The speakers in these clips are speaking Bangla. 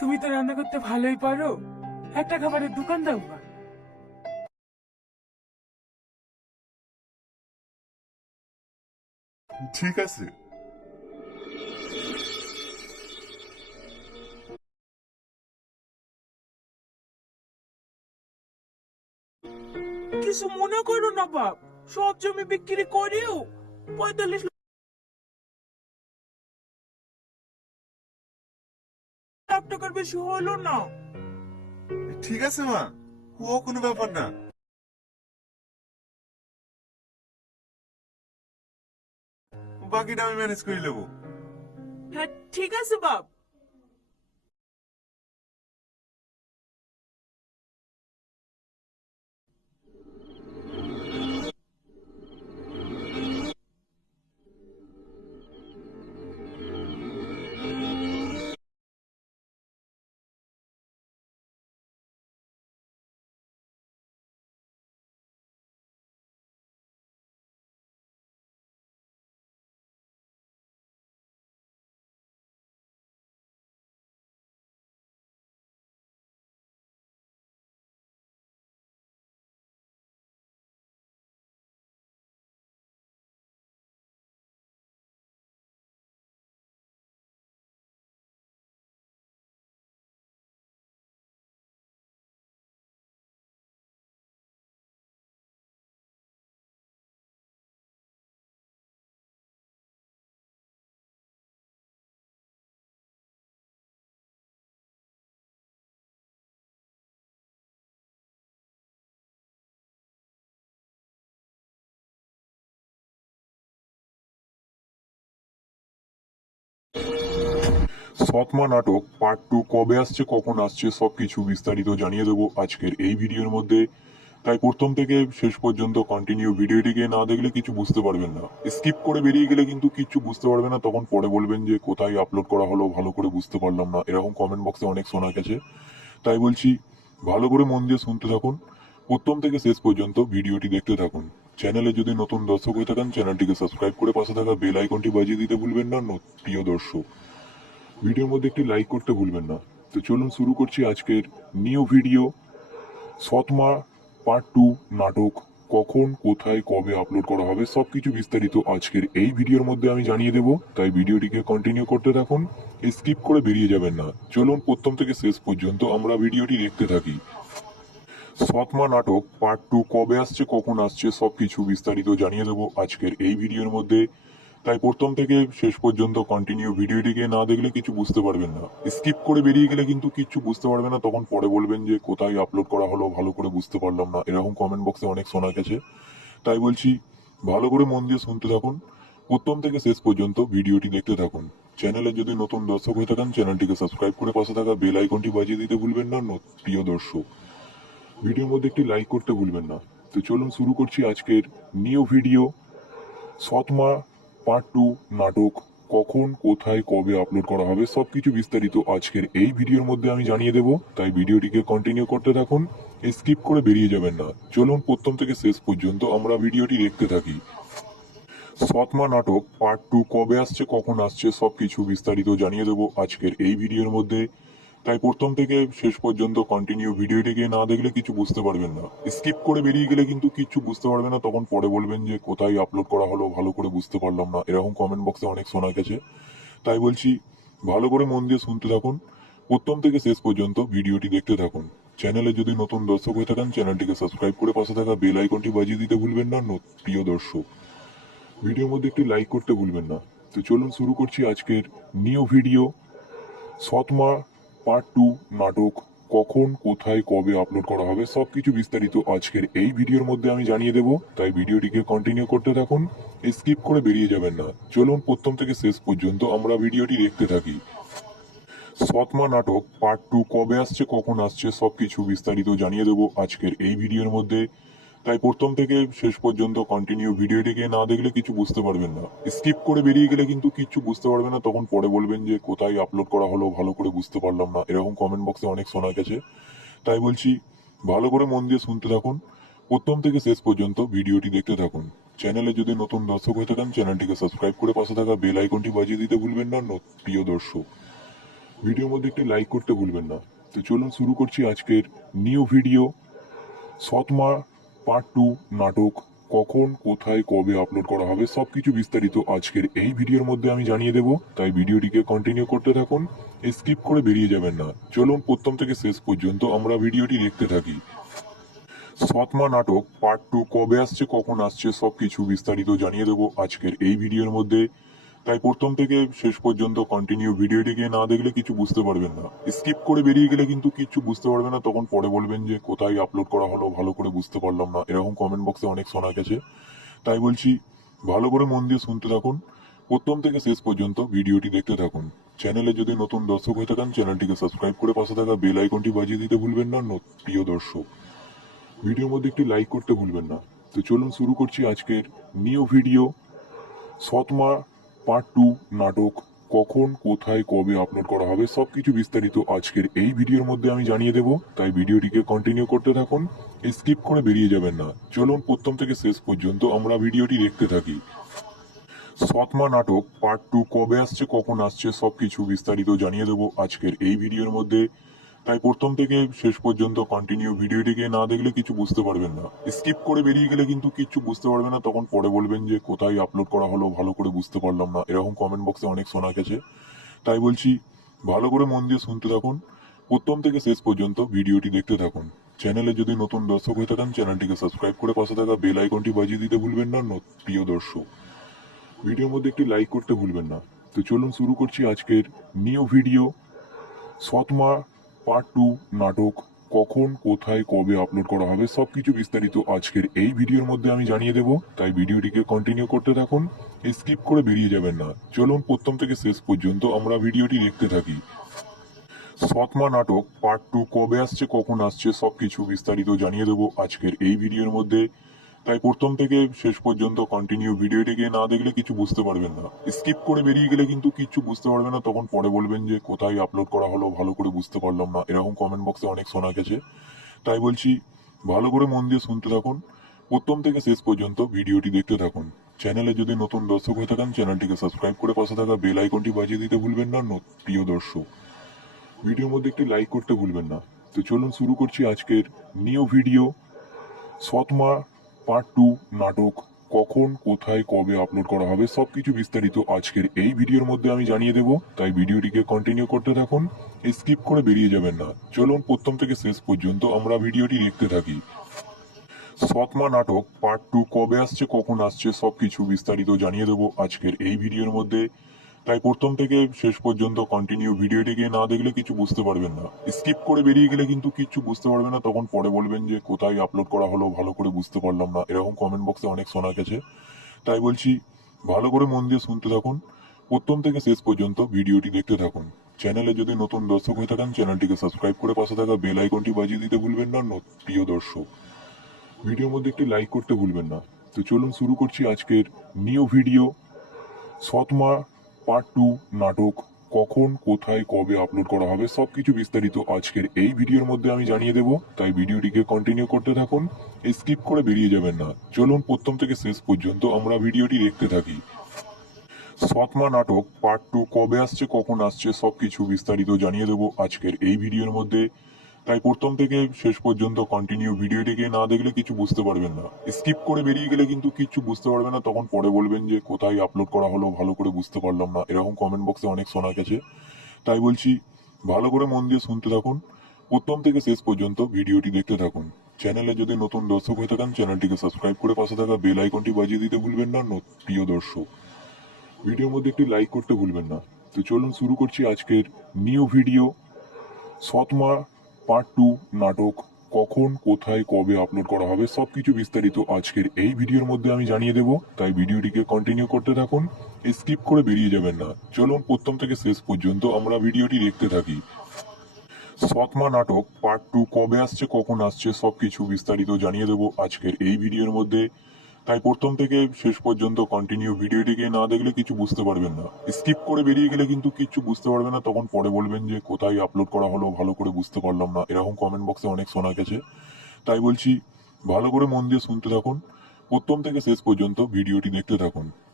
তুমি তো রান্না করতে ভালোই পারো, একটা খাবারের দোকান দাও না? ঠিক আছে। কিছু মনে করো না বাপ, সব জমি বিক্রি করেও 45 লাখ টাকার বেশি হলো না। ঠিক আছে মা, ও কোনো ব্যাপার না। বাকিটা আমি ম্যানেজ করে নেবো। হ্যাঁ ঠিক আছে বাপ। সৎমা নাটক পার্ট 2 কবে আসছে, কখন আসছে, সবকিছু বিস্তারিত জানিয়ে দেবো আজকের এই ভিডিওর মধ্যে। তাই প্রথম থেকে শেষ পর্যন্ত কন্টিনিউ ভিডিওটিকে না দেখলে কিছু বুঝতে পারবেন না। স্কিপ করে বেরিয়ে গেলে কিন্তু কিছু বুঝতে পারবেন না, তখন পরে বলবেন যে কোথায় আপলোড করা হলো, ভালো করে বুঝতে পারলাম না, এরকম কমেন্ট বক্সে অনেক শোনা গেছে। তাই বলছি, ভালো করে মন দিয়ে শুনতে থাকুন, প্রথম থেকে শেষ পর্যন্ত ভিডিওটি দেখতে থাকুন। চ্যানেলে যদি নতুন দর্শক হয়ে থাকেন, চ্যানেলটিকে সাবস্ক্রাইব করে পাশে থাকা বেল আইকনটি বাজিয়ে দিতে ভুলবেন না। প্রিয় দর্শক, ভিডিওর মধ্যে একটি লাইক করতে ভুলবেন না। তো চলুন শুরু করছি আজকের নিউ ভিডিও। সৎমা পার্ট 2 নাটক কখন, কোথায়, কবে আপলোড করা হবে সবকিছু বিস্তারিত আজকের এই ভিডিওর মধ্যে আমি জানিয়ে দেব। তাই ভিডিওটিকে কন্টিনিউ করতে থাকুন, স্কিপ করে বেরিয়ে যাবেন না। চলুন প্রথম থেকে শেষ পর্যন্ত আমরা ভিডিওটি দেখতে থাকি। সৎমা নাটক পার্ট 2 কবে আসছে, কখন আসছে সবকিছু বিস্তারিত জানিয়ে দেব আজকের এই ভিডিওর মধ্যে। তাই প্রথম থেকে শেষ পর্যন্ত কন্টিনিউ ভিডিওটিকে না দেখলে কিছু বুঝতে পারবেন না। স্কিপ করে বেরিয়ে গেলে কিন্তু কিছু বুঝতে পারবেন না, তখন পরে বলবেন যে কোথায় আপলোড করা হলো, ভালো করে বুঝতে পারলাম না, এরকম কমেন্ট বক্সে অনেক শোনা গেছে। তাই বলছি, ভালো করে মন দিয়ে শুনতে থাকুন, প্রথম থেকে শেষ পর্যন্ত ভিডিওটি দেখতে থাকুন। চ্যানেলে যদি নতুন দর্শক হয়ে থাকেন, চ্যানেলটিকে সাবস্ক্রাইব করে পাশে থাকা বেল আইকনটি বাজিয়ে দিতে ভুলবেন না। প্রিয় দর্শক, ভিডিওর মধ্যে একটি লাইক করতে ভুলবেন না। তো চলুন শুরু করছি আজকের নিউ ভিডিও। সৎমা পার্ট 2 নাটক কখন, কোথায়, কবে আপলোড করা হবে সবকিছু বিস্তারিত আজকের এই ভিডিওর মধ্যে আমি জানিয়ে দেব। তাই ভিডিওটিকে কন্টিনিউ করতে থাকুন, স্কিপ করে বেরিয়ে যাবেন না। চলুন প্রথম থেকে শেষ পর্যন্ত আমরা ভিডিওটি দেখতে থাকি। সৎমা নাটক পার্ট 2 কবে আসছে, কখন আসছে সবকিছু বিস্তারিত জানিয়ে দেব আজকের এই ভিডিওর মধ্যে। তাই প্রথম থেকে শেষ পর্যন্ত কন্টিনিউ ভিডিওটিকে না দেখলে কিছু বুঝতে পারবেন না। স্কিপ করে বেরিয়ে গেলে কিন্তু কিছু বুঝতে পারবেন না, তখন পরে বলবেন যে কোথায় আপলোড করা হলো, ভালো করে বুঝতে পারলাম না, এরকম কমেন্ট বক্সে অনেক শোনা গেছে। তাই বলছি, ভালো করে মন দিয়ে শুনতে থাকুন, প্রথম থেকে শেষ পর্যন্ত ভিডিওটি দেখতে থাকুন। চ্যানেলে যদি নতুন দর্শক হয়ে থাকেন, চ্যানেলটিকে সাবস্ক্রাইব করে পাশে থাকা বেল আইকনটি বাজিয়ে দিতে ভুলবেন না। প্রিয় দর্শক, ভিডিওর মধ্যে একটি লাইক করতে ভুলবেন না। তো চলুন শুরু করছি আজকের নিউ ভিডিও। সৎমা পার্ট 2 নাটক কখন, কোথায়, কবে আপলোড করা হবে সবকিছু বিস্তারিত আজকের এই ভিডিওর মধ্যে আমি জানিয়ে দেব। তাই ভিডিওটিকে কন্টিনিউ করতে থাকুন, স্কিপ করে বেরিয়ে যাবেন না। চলুন প্রথম থেকে শেষ পর্যন্ত আমরা ভিডিওটি দেখতে থাকি। সৎমা নাটক পার্ট 2 কবে আসছে, কখন আসছে সবকিছু বিস্তারিত জানিয়ে দেব আজকের এই ভিডিওর মধ্যে। তাই প্রথম থেকে শেষ পর্যন্ত কন্টিনিউ ভিডিওটিকে না দেখলে কিছু বুঝতে পারবেন না। স্কিপ করে বেরিয়ে গেলে কিন্তু কিছু বুঝতে পারবেন না, তখন পরে বলবেন যে কোথায় আপলোড করা হলো, ভালো করে বুঝতে পারলাম না, এরকম কমেন্ট বক্সে অনেক শোনা গেছে। তাই বলছি, ভালো করে মন দিয়ে শুনতে থাকুন, প্রথম থেকে শেষ পর্যন্ত ভিডিওটি দেখতে থাকুন। চ্যানেলে যদি নতুন দর্শক হয়ে থাকেন, চ্যানেলটিকে সাবস্ক্রাইব করে পাশে থাকা বেল আইকনটি বাজিয়ে দিতে ভুলবেন না। প্রিয় দর্শক, ভিডিওর মধ্যে একটি লাইক করতে ভুলবেন না। তো চলুন শুরু করছি আজকের নিউ ভিডিও। সৎমা পার্ট 2 নাটক কখন কোথায় কবে আপলোড করা হবে সবকিছু বিস্তারিত আজকের এই ভিডিওর মধ্যে আমি জানিয়ে দেব, তাই ভিডিওটিকে কন্টিনিউ করতে থাকুন, স্কিপ করে বেরিয়ে যাবেন না। চলুন প্রথম থেকে শেষ পর্যন্ত আমরা ভিডিওটি দেখতে থাকি। সৎমা নাটক পার্ট 2 কবে আসছে কখন আসছে সবকিছু বিস্তারিত জানিয়ে দেব আজকের এই ভিডিওর মধ্যে, তাই প্রথম থেকে শেষ পর্যন্ত কন্টিনিউ ভিডিওটিকে না দেখলে কিছু বুঝতে পারবেন না। স্কিপ করে বেরিয়ে গেলে কিন্তু কিছু বুঝতে পারবেন না, তখন পরে বলবেন যে কোথায় আপলোড করা হলো ভালো করে বুঝতে পারলাম না, এরকম কমেন্ট বক্সে অনেক শোনা গেছে। তাই বলছি ভালো করে মন দিয়ে শুনতে থাকুন, প্রথম থেকে শেষ পর্যন্ত ভিডিওটি দেখতে থাকুন। চ্যানেলে যদি নতুন দর্শক হয়ে থাকেন চ্যানেলটিকে সাবস্ক্রাইব করে পাশে থাকা বেল আইকনটি বাজিয়ে দিতে ভুলবেন না। প্রিয় দর্শক, ভিডিওর মধ্যে একটি লাইক করতে ভুলবেন না। তো চলুন শুরু করছি আজকের নিউ ভিডিও। সৎমা পার্ট 2 নাটক কখন কোথায় কবে আপলোড করা হবে সবকিছু বিস্তারিত আজকের এই ভিডিওর মধ্যে আমি জানিয়ে দেব, তাই ভিডিওটিকে কন্টিনিউ করতে থাকুন, স্কিপ করে বেরিয়ে যাবেন না। চলুন প্রথম থেকে শেষ পর্যন্ত আমরা ভিডিওটি দেখতে থাকি। সৎমা নাটক পার্ট 2 কবে আসছে কখন আসছে সবকিছু বিস্তারিত জানিয়ে দেব আজকের এই ভিডিওর মধ্যে, তাই প্রথম থেকে শেষ পর্যন্ত কন্টিনিউ ভিডিওটিকে না দেখলে কিছু বুঝতে পারবেন না। স্কিপ করে বেরিয়ে গেলে কিন্তু কিছু বুঝতে পারবেন না, তখন পরে বলবেন যে কোথায় আপলোড করা হলো ভালো করে বুঝতে পারলাম না, এরকম কমেন্ট বক্সে অনেক শোনা গেছে। তাই বলছি ভালো করে মন দিয়ে শুনতে থাকুন, প্রথম থেকে শেষ পর্যন্ত ভিডিওটি দেখতে থাকুন। চ্যানেলে যদি নতুন দর্শক হয়ে থাকেন চ্যানেলটিকে সাবস্ক্রাইব করে পাশে থাকা বেল আইকনটি বাজিয়ে দিতে ভুলবেন না। প্রিয় দর্শক, ভিডিওর মধ্যে একটি লাইক করতে ভুলবেন না। তো চলুন শুরু করছি আজকের নিউ ভিডিও। সৎমা পার্ট 2 নাটক কখন কোথায় কবে আপলোড করা হবে সবকিছু বিস্তারিত আজকের এই ভিডিওর মধ্যে আমি জানিয়ে দেব, তাই ভিডিওটিকে কন্টিনিউ করতে থাকুন, স্কিপ করে বেরিয়ে যাবেন না। চলুন প্রথম থেকে শেষ পর্যন্ত আমরা ভিডিওটি দেখতে থাকি। সৎমা নাটক পার্ট 2 কবে আসছে কখন আসছে সবকিছু বিস্তারিত জানিয়ে দেব আজকের এই ভিডিওর মধ্যে, তাই প্রথম থেকে শেষ পর্যন্ত কন্টিনিউ ভিডিওটিকে না দেখলে কিছু বুঝতে পারবেন না। স্কিপ করে বেরিয়ে গেলে কিন্তু কিছু বুঝতে পারবেন না, তখন পরে বলবেন যে কোথায় আপলোড করা হলো ভালো করে বুঝতে পারলাম না, এরকম কমেন্ট বক্সে অনেক শোনা গেছে। তাই বলছি ভালো করে মন দিয়ে শুনতে থাকুন, প্রথম থেকে শেষ পর্যন্ত ভিডিওটি দেখতে থাকুন। চ্যানেলে যদি নতুন দর্শক হয়ে থাকেন চ্যানেলটিকে সাবস্ক্রাইব করে পাশে থাকা বেল আইকনটি বাজিয়ে দিতে ভুলবেন না। প্রিয় দর্শক, ভিডিওর মধ্যে একটি লাইক করতে ভুলবেন না। তো চলুন শুরু করছি আজকের নিউ ভিডিও। সৎমা পার্ট 2 নাটক কখন কোথায় কবে আপলোড করা হবে সবকিছু বিস্তারিত আজকের এই ভিডিওর মধ্যে আমি জানিয়ে দেব, তাই ভিডিওটিকে কন্টিনিউ করতে থাকুন, স্কিপ করে বেরিয়ে যাবেন না। চলুন প্রথম থেকে শেষ পর্যন্ত আমরা ভিডিওটি দেখতে থাকি। সৎমা নাটক পার্ট 2 কবে আসছে কখন আসছে সবকিছু বিস্তারিত জানিয়ে দেব আজকের এই ভিডিওর মধ্যে, তাই প্রথম থেকে শেষ পর্যন্ত কন্টিনিউ ভিডিওটিকে না দেখলে কিছু বুঝতে পারবেন না। স্কিপ করে বেরিয়ে গেলে কিন্তু কিছু বুঝতে পারবেন না, তখন পরে বলবেন যে কোথায় আপলোড করা হলো ভালো করে বুঝতে পারলাম না, এরকম কমেন্ট বক্সে অনেক শোনা গেছে। তাই বলছি ভালো করে মন দিয়ে শুনতে থাকুন, প্রথম থেকে শেষ পর্যন্ত ভিডিওটি দেখতে থাকুন। চ্যানেলে যদি নতুন দর্শক হয়ে থাকেন চ্যানেলটিকে সাবস্ক্রাইব করে পাশে থাকা বেল আইকনটি বাজিয়ে দিতে ভুলবেন না। প্রিয় দর্শক, ভিডিওর মধ্যে একটি লাইক করতে ভুলবেন না। তো চলুন শুরু করছি আজকের নিউ ভিডিও। সৎমা পার্ট 2 নাটক কখন কোথায় কবে আপলোড করা হবে সবকিছু বিস্তারিত আজকের এই ভিডিওর মধ্যে আমি জানিয়ে দেব, তাই ভিডিওটিকে কন্টিনিউ করতে থাকুন, স্কিপ করে বেরিয়ে যাবেন না। চলুন প্রথম থেকে শেষ পর্যন্ত আমরা ভিডিওটি দেখতে থাকি। সৎমা নাটক পার্ট 2 কবে আসছে কখন আসছে সবকিছু বিস্তারিত জানিয়ে দেব আজকের এই ভিডিওর মধ্যে, তাই প্রথম থেকে শেষ পর্যন্ত কন্টিনিউ ভিডিওটিকে না দেখলে কিছু বুঝতে পারবেন না। স্কিপ করে বেরিয়ে গেলে কিন্তু কিছু বুঝতে পারবেন না, তখন পরে বলবেন যে কোথায় আপলোড করা হলো ভালো করে বুঝতে পারলাম না, এরকম কমেন্ট বক্সে অনেক শোনা গেছে। তাই বলছি ভালো করে মন দিয়ে শুনতে থাকুন, প্রথম থেকে শেষ পর্যন্ত ভিডিওটি দেখতে থাকুন। চ্যানেলে যদি নতুন দর্শক হয়ে থাকেন চ্যানেলটিকে সাবস্ক্রাইব করে পাশে থাকা বেল আইকনটি বাজিয়ে দিতে ভুলবেন না। প্রিয় দর্শক, ভিডিওর মধ্যে একটি লাইক করতে ভুলবেন না। তো চলুন শুরু করছি আজকের নিউ ভিডিও। সৎমা পার্ট 2 নাটক কখন কোথায় কবে আপলোড করা হবে সবকিছু বিস্তারিত আজকের এই ভিডিওর মধ্যে আমি জানিয়ে দেব, তাই ভিডিওটিকে কন্টিনিউ করতে থাকুন, স্কিপ করে বেরিয়ে যাবেন না। চলুন প্রথম থেকে শেষ পর্যন্ত আমরা ভিডিওটি দেখতে থাকি। সৎমা নাটক পার্ট 2 কবে আসছে কখন আসছে সবকিছু বিস্তারিত জানিয়ে দেব আজকের এই ভিডিওর মধ্যে, তাই প্রথম থেকে শেষ পর্যন্ত কন্টিনিউ ভিডিওটিকে না দেখলে কিছু বুঝতে পারবেন না। স্কিপ করে বেরিয়ে গেলে কিন্তু কিছু বুঝতে পারবেন না, তখন পরে বলবেন যে কোথায় আপলোড করা হলো ভালো করে বুঝতে পারলাম না, এরকম কমেন্ট বক্সে অনেক শোনা গেছে। তাই বলছি ভালো করে মন দিয়ে শুনতে থাকুন, প্রথম থেকে শেষ পর্যন্ত ভিডিওটি দেখতে থাকুন।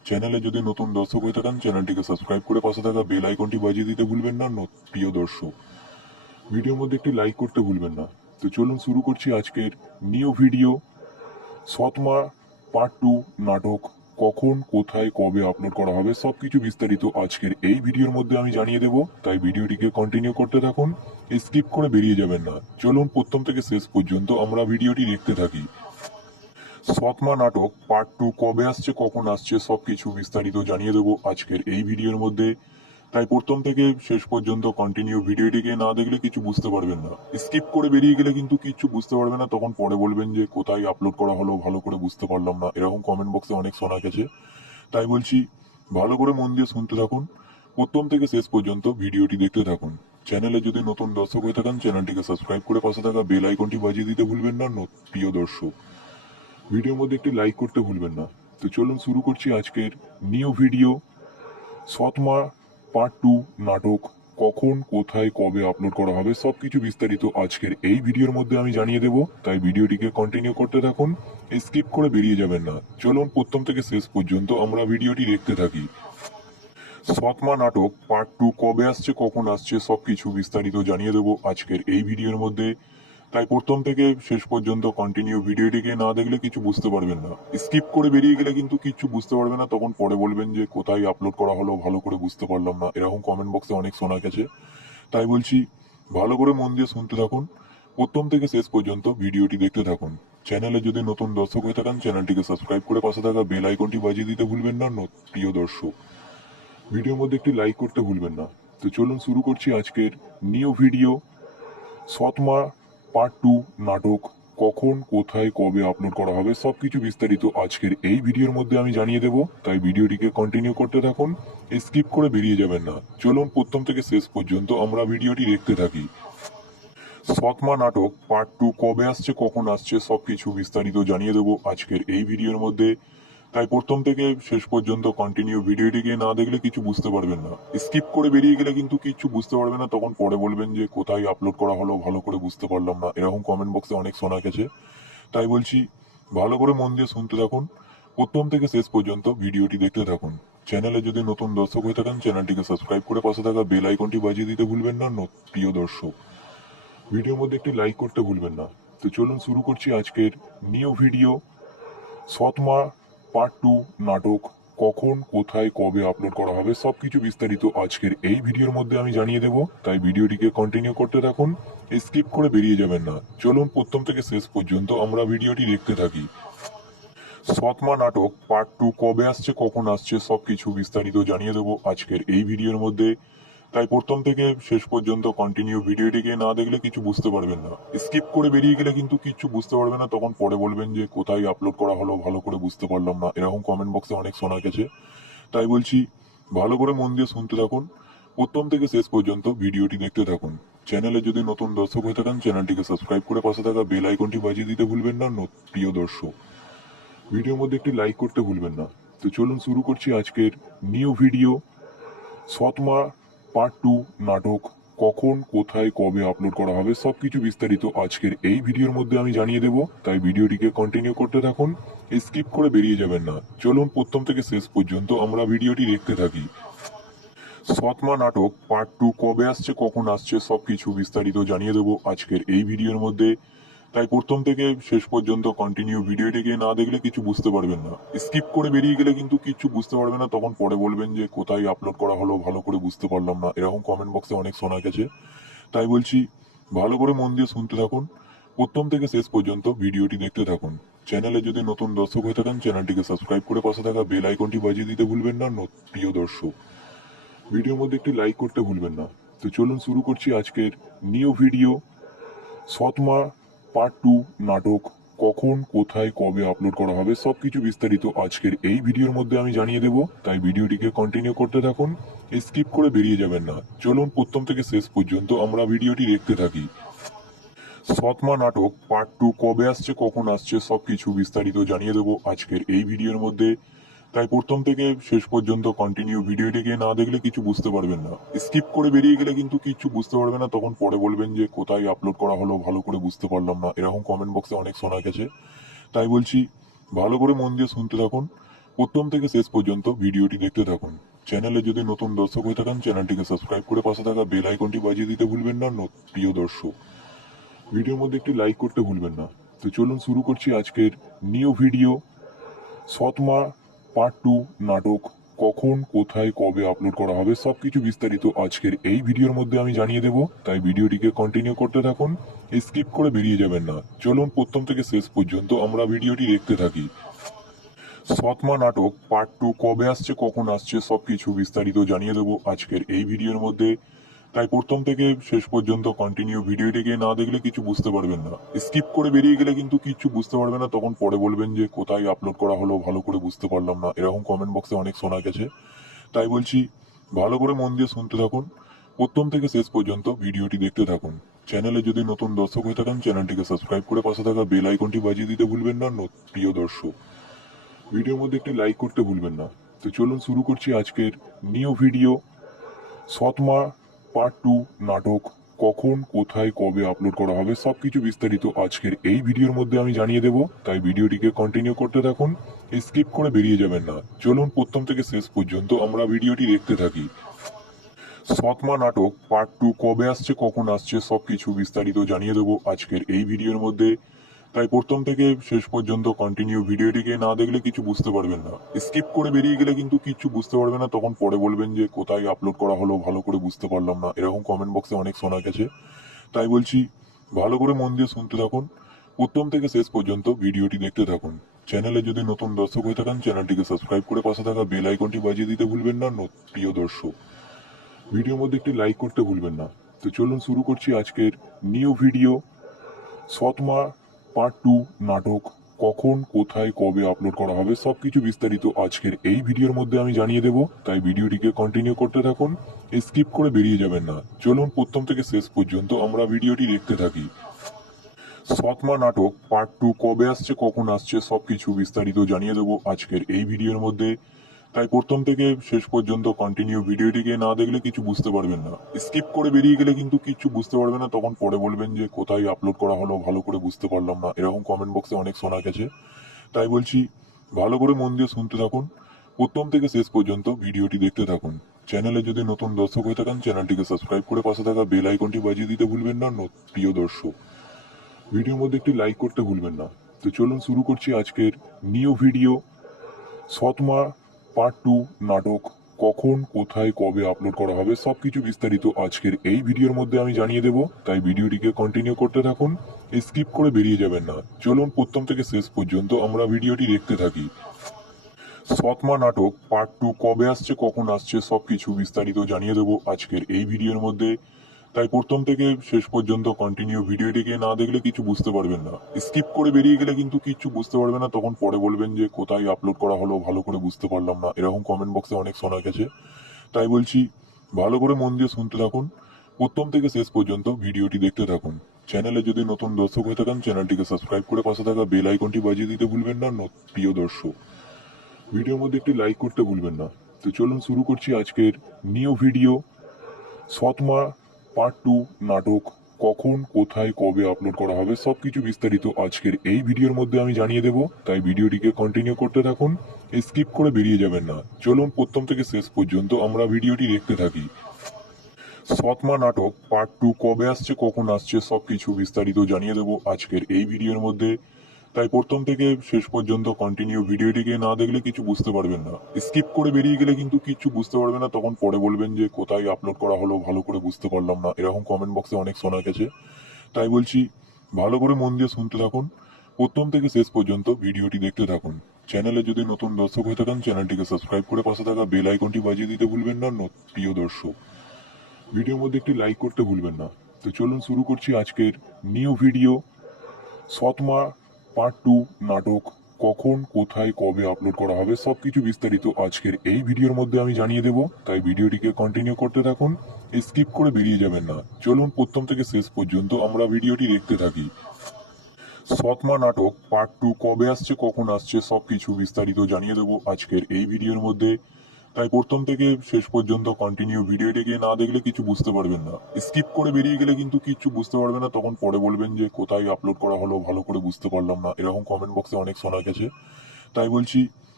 চ্যানেলে যদি নতুন দর্শক হয়ে থাকেন চ্যানেলটিকে সাবস্ক্রাইব করে পাশে থাকা বেল আইকনটি বাজিয়ে দিতে ভুলবেন না। প্রিয় দর্শক, ভিডিওর মধ্যে একটি লাইক করতে ভুলবেন না। তো চলুন শুরু করছি আজকের নিউ ভিডিও। সৎমা পার্ট 2 নাটক কখন, কোথায়, কবে আপলোড করা হবে সবকিছু বিস্তারিত আজকের এই ভিডিওর মধ্যে আমি জানিয়ে দেব, তাই ভিডিওটিকে কন্টিনিউ করতে থাকুন, স্কিপ করে বেরিয়ে যাবেন না। চলুন প্রথম থেকে শেষ পর্যন্ত আমরা ভিডিওটি দেখতে থাকি। সৎমা নাটক পার্ট 2 কবে আসছে, কখন আসছে সবকিছু বিস্তারিত জানিয়ে দেবো আজকের এই ভিডিওর মধ্যে, তাই প্রথম থেকে শেষ পর্যন্ত কন্টিনিউ ভিডিওটিকে না দেখলে কিছু বুঝতে পারবেন না। স্কিপ করে বেরিয়ে গেলে কিন্তু কিছু বুঝতে পারবেন না, তখন পরে বলবেন যে কোথায় আপলোড করা হলো, ভালো করে বুঝতে পারলাম না, এরকম কমেন্ট বক্সে অনেক শোনা গেছে। তাই বলছি ভালো করে মন দিয়ে শুনতে থাকুন, প্রথম থেকে শেষ পর্যন্ত ভিডিওটি দেখতে থাকুন। চ্যানেলে যদি নতুন দর্শক হয়ে থাকেন চ্যানেলটিকে সাবস্ক্রাইব করে পাশে থাকা বেল আইকনটি বাজিয়ে দিতে ভুলবেন না। প্রিয় দর্শক, ভিডিওর মধ্যে একটি লাইক করতে ভুলবেন না। তো চলুন শুরু করছি আজকের নিউ ভিডিও। সৎমা পার্ট 2 নাটক কখন, কোথায়, কবে আপলোড করা হবে সবকিছু বিস্তারিত আজকের এই ভিডিওর মধ্যে আমি জানিয়ে দেব, তাই ভিডিওটিকে কন্টিনিউ করতে থাকুন, স্কিপ করে বেরিয়ে যাবেন না। চলুন প্রথম থেকে শেষ পর্যন্ত আমরা ভিডিওটি দেখতে থাকি। সৎমা নাটক পার্ট 2 কবে আসছে, কখন আসছে সবকিছু বিস্তারিত জানিয়ে দেব আজকের এই ভিডিওর মধ্যে, তাই প্রথম থেকে শেষ পর্যন্ত কন্টিনিউ ভিডিওটিকে না দেখলে কিছু বুঝতে পারবেন না। স্কিপ করে বেরিয়ে গেলে কিন্তু কিছু বুঝতে পারবেন না, তখন পরে বলবেন যে কোথায় আপলোড করা হলো, ভালো করে বুঝতে পারলাম না, এরকম কমেন্ট বক্সে অনেক শোনা গেছে। তাই বলছি ভালো করে মন দিয়ে শুনতে থাকুন, প্রথম থেকে শেষ পর্যন্ত ভিডিওটি দেখতে থাকুন। চ্যানেলে যদি নতুন দর্শক হয়ে থাকেন চ্যানেলটিকে সাবস্ক্রাইব করে পাশে থাকা বেল আইকনটি বাজিয়ে দিতে ভুলবেন না। প্রিয় দর্শক, ভিডিওর মধ্যে একটি লাইক করতে ভুলবেন না। তো চলুন শুরু করছি আজকের নিউ ভিডিও। সৎমা পার্ট 2 নাটক কখন, কোথায়, কবে আপলোড করা হবে সবকিছু বিস্তারিত আজকের এই ভিডিওর মধ্যে আমি জানিয়ে দেব, তাই ভিডিওটিকে কন্টিনিউ করতে থাকুন, স্কিপ করে বেরিয়ে যাবেন না। চলুন প্রথম থেকে শেষ পর্যন্ত আমরা ভিডিওটি দেখতে থাকি। সৎমা নাটক পার্ট 2 কবে আসছে, কখন আসছে সবকিছু বিস্তারিত জানিয়ে দেব আজকের এই ভিডিওর মধ্যে, তাই প্রথম থেকে শেষ পর্যন্ত কন্টিনিউ ভিডিওটিকে না দেখলে কিছু বুঝতে পারবেন না। স্কিপ করে বেরিয়ে গেলে কিন্তু কিছু বুঝতে পারবেন না, তখন পরে বলবেন যে কোথায় আপলোড করা হলো, ভালো করে বুঝতে পারলাম না, এরকম কমেন্ট বক্সে অনেক শোনা গেছে। তাই বলছি ভালো করে মন দিয়ে শুনতে থাকুন, প্রথম থেকে শেষ পর্যন্ত ভিডিওটি দেখতে থাকুন। চ্যানেলে যদি নতুন দর্শক হয়ে থাকেন চ্যানেলটিকে সাবস্ক্রাইব করে পাশে থাকা বেল আইকনটি বাজিয়ে দিতে ভুলবেন না। প্রিয় দর্শক, ভিডিওর মধ্যে একটি লাইক করতে ভুলবেন না। তো চলুন শুরু করছি আজকের নিউ ভিডিও। সৎমা পার্ট 2 নাটক কখন, কোথায়, কবে আপলোড করা হবে সবকিছু বিস্তারিত আজকের এই ভিডিওর মধ্যে আমি জানিয়ে দেব, তাই ভিডিওটিকে কন্টিনিউ করতে থাকুন, স্কিপ করে বেরিয়ে যাবেন না। চলুন প্রথম থেকে শেষ পর্যন্ত আমরা ভিডিওটি দেখতে থাকি। সৎমা নাটক পার্ট 2 কবে আসছে, কখন আসছে সবকিছু বিস্তারিত জানিয়ে দেব আজকের এই ভিডিওর মধ্যে, তাই প্রথম থেকে শেষ পর্যন্ত কন্টিনিউ ভিডিওটিকে না দেখলে কিছু বুঝতে পারবেন না। স্কিপ করে বেরিয়ে গেলে কিন্তু কিছু বুঝতে পারবেন না, তখন পরে বলবেন যে কোথায় আপলোড করা হলো, ভালো করে বুঝতে পারলাম না, এরকম কমেন্ট বক্সে অনেক শোনা গেছে। তাই বলছি ভালো করে মন দিয়ে শুনতে থাকুন, প্রথম থেকে শেষ পর্যন্ত ভিডিওটি দেখতে থাকুন। চ্যানেলে যদি নতুন দর্শক হয়ে থাকেন চ্যানেলটিকে সাবস্ক্রাইব করে পাশে থাকা বেল আইকনটি বাজিয়ে দিতে ভুলবেন না। প্রিয় দর্শক, ভিডিওর মধ্যে একটি লাইক করতে ভুলবেন না। তো চলুন শুরু করছি আজকের নিউ ভিডিও। সৎমা পার্ট 2 নাটক কখন, কোথায়, কবে আপলোড করা হবে সবকিছু বিস্তারিত আজকের এই ভিডিওর মধ্যে আমি জানিয়ে দেব, তাই ভিডিওটিকে কন্টিনিউ করতে থাকুন, স্কিপ করে বেরিয়ে যাবেন না। চলুন প্রথম থেকে শেষ পর্যন্ত আমরা ভিডিওটি দেখতে থাকি। সৎমা নাটক পার্ট 2 কবে আসছে, কখন আসছে সবকিছু বিস্তারিত জানিয়ে দেব আজকের এই ভিডিওর মধ্যে, তাই প্রথম থেকে শেষ পর্যন্ত কন্টিনিউ ভিডিওটিকে না দেখলে কিছু বুঝতে পারবেন না। স্কিপ করে বেরিয়ে গেলে কিন্তু কিছু বুঝতে পারবেন না, তখন পরে বলবেন যে কোথায় আপলোড করা হলো, ভালো করে বুঝতে পারলাম না, এরকম কমেন্ট বক্সে অনেক শোনা গেছে। তাই বলছি ভালো করে মন দিয়ে শুনতে থাকুন, প্রথম থেকে শেষ পর্যন্ত ভিডিওটি দেখতে থাকুন। চ্যানেলে যদি নতুন দর্শক হয়ে থাকেন চ্যানেলটিকে সাবস্ক্রাইব করে পাশে থাকা বেল আইকনটি বাজিয়ে দিতে ভুলবেন না। প্রিয় দর্শক, ভিডিওর মধ্যে একটি লাইক করতে ভুলবেন না। তো চলুন শুরু করছি আজকের নিউ ভিডিও। সৎমা পার্ট 2 নাটক কখন, কোথায়, কবে আপলোড করা হবে সবকিছু বিস্তারিত আজকের এই ভিডিওর মধ্যে আমি জানিয়ে দেব, তাই ভিডিওটিকে কন্টিনিউ করতে থাকুন, স্কিপ করে বেরিয়ে যাবেন না। চলুন প্রথম থেকে শেষ পর্যন্ত আমরা ভিডিওটি দেখতে থাকি। সৎমা নাটক পার্ট 2 কবে আসছে, কখন আসছে সবকিছু বিস্তারিত জানিয়ে দেব আজকের এই ভিডিওর মধ্যে, তাই প্রথম থেকে শেষ পর্যন্ত কন্টিনিউ ভিডিওটিকে না দেখলে কিছু বুঝতে পারবেন না। স্কিপ করে বেরিয়ে গেলে কিন্তু কিছু বুঝতে পারবেন না, তখন পরে বলবেন যে কোথায় আপলোড করা হলো, ভালো করে বুঝতে পারলাম না, এরকম কমেন্ট বক্সে অনেক শোনা গেছে। তাই বলছি ভালো করে মন দিয়ে শুনতে থাকুন, প্রথম থেকে শেষ পর্যন্ত ভিডিওটি দেখতে থাকুন। চ্যানেলে যদি নতুন দর্শক হয়ে থাকেন চ্যানেলটিকে সাবস্ক্রাইব করে পাশে থাকা বেল আইকনটি বাজিয়ে দিতে ভুলবেন না। প্রিয় দর্শক, ভিডিওর মধ্যে একটি লাইক করতে ভুলবেন না। তো চলুন শুরু করছি আজকের নিউ ভিডিও। সৎমা পার্ট 2 নাটক কখন, কোথায়, কবে আপলোড করা হবে সবকিছু বিস্তারিত আজকের এই ভিডিওর মধ্যে আমি জানিয়ে দেব, তাই ভিডিওটিকে কন্টিনিউ করতে থাকুন, স্কিপ করে বেরিয়ে যাবেন না। চলুন প্রথম থেকে শেষ পর্যন্ত আমরা ভিডিওটি দেখতে থাকি। সৎমা নাটক পার্ট 2 কবে আসছে, কখন আসছে সবকিছু বিস্তারিত জানিয়ে দেবো আজকের এই ভিডিওর মধ্যে, তাই প্রথম থেকে শেষ পর্যন্ত কন্টিনিউ ভিডিওটিকে না দেখলে কিছু বুঝতে পারবেন না। স্কিপ করে বেরিয়ে গেলে কিন্তু কিছু বুঝতে পারবেন না, তখন পরে বলবেন যে কোথায় আপলোড করা হলো ভালো করে বুঝতে পারলাম না, এরকম কমেন্ট বক্সে অনেক শোনা গেছে। তাই বলছি ভালো করে মন দিয়ে শুনতে থাকুন, প্রথম থেকে শেষ পর্যন্ত ভিডিওটি দেখতে থাকুন। চ্যানেলে যদি নতুন দর্শক হয়ে থাকেন চ্যানেলটিকে সাবস্ক্রাইব করে পাশে থাকা বেল আইকনটি বাজিয়ে দিতে ভুলবেন না। প্রিয় দর্শক, ভিডিওর মধ্যে একটি লাইক করতে ভুলবেন না। তো চলুন শুরু করছি আজকের নিউ ভিডিও। সৎমা পার্ট 2 নাটক কখন, কোথায়, কবে আপলোড করা হবে সবকিছু বিস্তারিত আজকের এই ভিডিওর মধ্যে আমি জানিয়ে দেব, তাই ভিডিওটিকে কন্টিনিউ করতে থাকুন, স্কিপ করে বেরিয়ে যাবেন না। চলুন প্রথম থেকে শেষ পর্যন্ত আমরা ভিডিওটি দেখতে থাকি। সৎমা নাটক পার্ট 2 কবে আসছে, কখন আসছে সবকিছু বিস্তারিত জানিয়ে দেব আজকের এই ভিডিওর মধ্যে, তাই প্রথম থেকে শেষ পর্যন্ত কন্টিনিউ ভিডিওটিকে না দেখলে কিছু বুঝতে পারবেন না। স্কিপ করে বেরিয়ে গেলে কিন্তু কিছু বুঝতে পারবেন না, তখন পরে বলবেন যে কোথায় আপলোড করা হলো ভালো করে বুঝতে পারলাম না, এরকম কমেন্ট বক্সে অনেক শোনা গেছে। তাই বলছি ভালো করে মন দিয়ে শুনতে থাকুন, প্রথম থেকে শেষ পর্যন্ত ভিডিওটি দেখতে থাকুন। চ্যানেলে যদি নতুন দর্শক হয়ে থাকেন চ্যানেলটিকে সাবস্ক্রাইব করে পাশে থাকা বেল আইকনটি বাজিয়ে দিতে ভুলবেন না। প্রিয় দর্শক, ভিডিওর মধ্যে একটি লাইক করতে ভুলবেন না। তো চলুন শুরু করছি আজকের নিউ ভিডিও। সৎমা পার্ট 2 নাটক কখন, কোথায়, কবে আপলোড করা হবে সবকিছু বিস্তারিত আজকের এই ভিডিওর মধ্যে আমি জানিয়ে দেব, তাই ভিডিওটিকে কন্টিনিউ করতে থাকুন, স্কিপ করে বেরিয়ে যাবেন না। চলুন প্রথম থেকে শেষ পর্যন্ত আমরা ভিডিওটি দেখতে থাকি। সৎমা নাটক পার্ট 2 কবে আসছে, কখন আসছে সবকিছু বিস্তারিত জানিয়ে দেব আজকের এই ভিডিওর মধ্যে, তাই প্রথম থেকে শেষ পর্যন্ত কন্টিনিউ ভিডিওটিকে না দেখলে কিছু বুঝতে পারবেন না। স্কিপ করে বেরিয়ে গেলে কিন্তু কিছু বুঝতে পারবেন না, তখন পরে বলবেন যে কোথায় আপলোড করা হলো ভালো করে বুঝতে পারলাম না, এরকম কমেন্ট বক্সে অনেক শোনা গেছে। তাই বলছি ভালো করে মন দিয়ে শুনতে থাকুন, প্রথম থেকে শেষ পর্যন্ত ভিডিওটি দেখতে থাকুন। চ্যানেলে যদি নতুন দর্শক হয়ে থাকেন চ্যানেলটিকে সাবস্ক্রাইব করে পাশে থাকা বেল আইকনটি বাজিয়ে দিতে ভুলবেন না। প্রিয় দর্শক, ভিডিওর মধ্যে একটি লাইক করতে ভুলবেন না। তো চলুন শুরু করছি আজকের নিউ ভিডিও। সৎমা পার্ট 2 নাটক কখন, কোথায়, কবে আপলোড করা হবে সবকিছু বিস্তারিত আজকের এই ভিডিওর মধ্যে আমি জানিয়ে দেব, তাই ভিডিওটিকে কন্টিনিউ করতে থাকুন, স্কিপ করে বেরিয়ে যাবেন না। চলুন প্রথম থেকে শেষ পর্যন্ত আমরা ভিডিওটি দেখতে থাকি। সৎমা নাটক পার্ট 2 কবে আসছে, কখন আসছে সবকিছু বিস্তারিত জানিয়ে দেব আজকের এই ভিডিওর মধ্যে, তাই প্রথম থেকে শেষ পর্যন্ত কন্টিনিউ ভিডিওটিকে না দেখলে কিছু বুঝতে পারবেন না। স্কিপ করে বেরিয়ে গেলে কিন্তু কিছু বুঝতে পারবেন না, তখন পরে বলবেন যে কোথায় আপলোড করা হলো ভালো করে বুঝতে পারলাম না, এরকম কমেন্ট বক্সে অনেক শোনা গেছে। তাই বলছি ভালো করে মন দিয়ে শুনতে থাকুন, প্রথম থেকে শেষ পর্যন্ত ভিডিওটি দেখতে থাকুন। চ্যানেলে যদি নতুন দর্শক হয়ে থাকেন চ্যানেলটিকে সাবস্ক্রাইব করে পাশে থাকা বেল আইকনটি বাজিয়ে দিতে ভুলবেন না। প্রিয় দর্শক, ভিডিওর মধ্যে একটি লাইক করতে ভুলবেন না। তো চলুন শুরু করছি আজকের নিউ ভিডিও। সৎমা পার্ট 2 নাটক কখন, কোথায়, কবে আপলোড করা হবে সবকিছু বিস্তারিত আজকের এই ভিডিওর মধ্যে আমি জানিয়ে দেব, তাই ভিডিওটিকে কন্টিনিউ করতে থাকুন, স্কিপ করে বেরিয়ে যাবেন না। চলুন প্রথম থেকে শেষ পর্যন্ত আমরা ভিডিওটি দেখতে থাকি। সৎমা নাটক পার্ট 2 কবে আসছে, কখন আসছে সবকিছু বিস্তারিত জানিয়ে দেব আজকের এই ভিডিওর মধ্যে, তাই প্রথম থেকে শেষ পর্যন্ত কন্টিনিউ ভিডিওটিকে না দেখলে কিছু বুঝতে পারবেন না। স্কিপ করে বেরিয়ে গেলে কিন্তু কিছু বুঝতে পারবেন না, তখন পরে বলবেন যে কোথায় আপলোড করা হলো ভালো করে বুঝতে পারলাম না, এরকম কমেন্ট বক্সে অনেক শোনা গেছে। তাই বলছি ভালো করে মন দিয়ে শুনতে থাকুন, প্রথম থেকে শেষ পর্যন্ত ভিডিওটি দেখতে থাকুন। চ্যানেলে যদি নতুন দর্শক হয়ে থাকেন চ্যানেলটিকে সাবস্ক্রাইব করে পাশে থাকা বেল আইকনটি বাজিয়ে দিতে ভুলবেন না। প্রিয় দর্শক, ভিডিওর মধ্যে একটি লাইক করতে ভুলবেন না। তো চলুন শুরু করছি আজকের নিউ ভিডিও। সৎমা পার্ট 2 নাটক কখন, কোথায়, কবে আপলোড করা হবে সবকিছু বিস্তারিত আজকের এই ভিডিওর মধ্যে আমি জানিয়ে দেব, তাই ভিডিওটিকে কন্টিনিউ করতে থাকুন, স্কিপ করে বেরিয়ে যাবেন না। চলুন প্রথম থেকে শেষ পর্যন্ত আমরা ভিডিওটি দেখতে থাকি। সৎমা নাটক পার্ট 2 কবে আসছে, কখন আসছে সবকিছু বিস্তারিত জানিয়ে দেব আজকের এই ভিডিওর মধ্যে, তাই প্রথম থেকে শেষ পর্যন্ত কন্টিনিউ ভিডিওটিকে না দেখলে কিছু বুঝতে পারবেন না। স্কিপ করে বেরিয়ে গেলে কিন্তু কিছু বুঝতে পারবেন না, তখন পরে বলবেন যে কোথায় আপলোড করা হলো ভালো করে বুঝতে পারলাম না, এরকম কমেন্ট বক্সে অনেক শোনা গেছে। তাই বলছি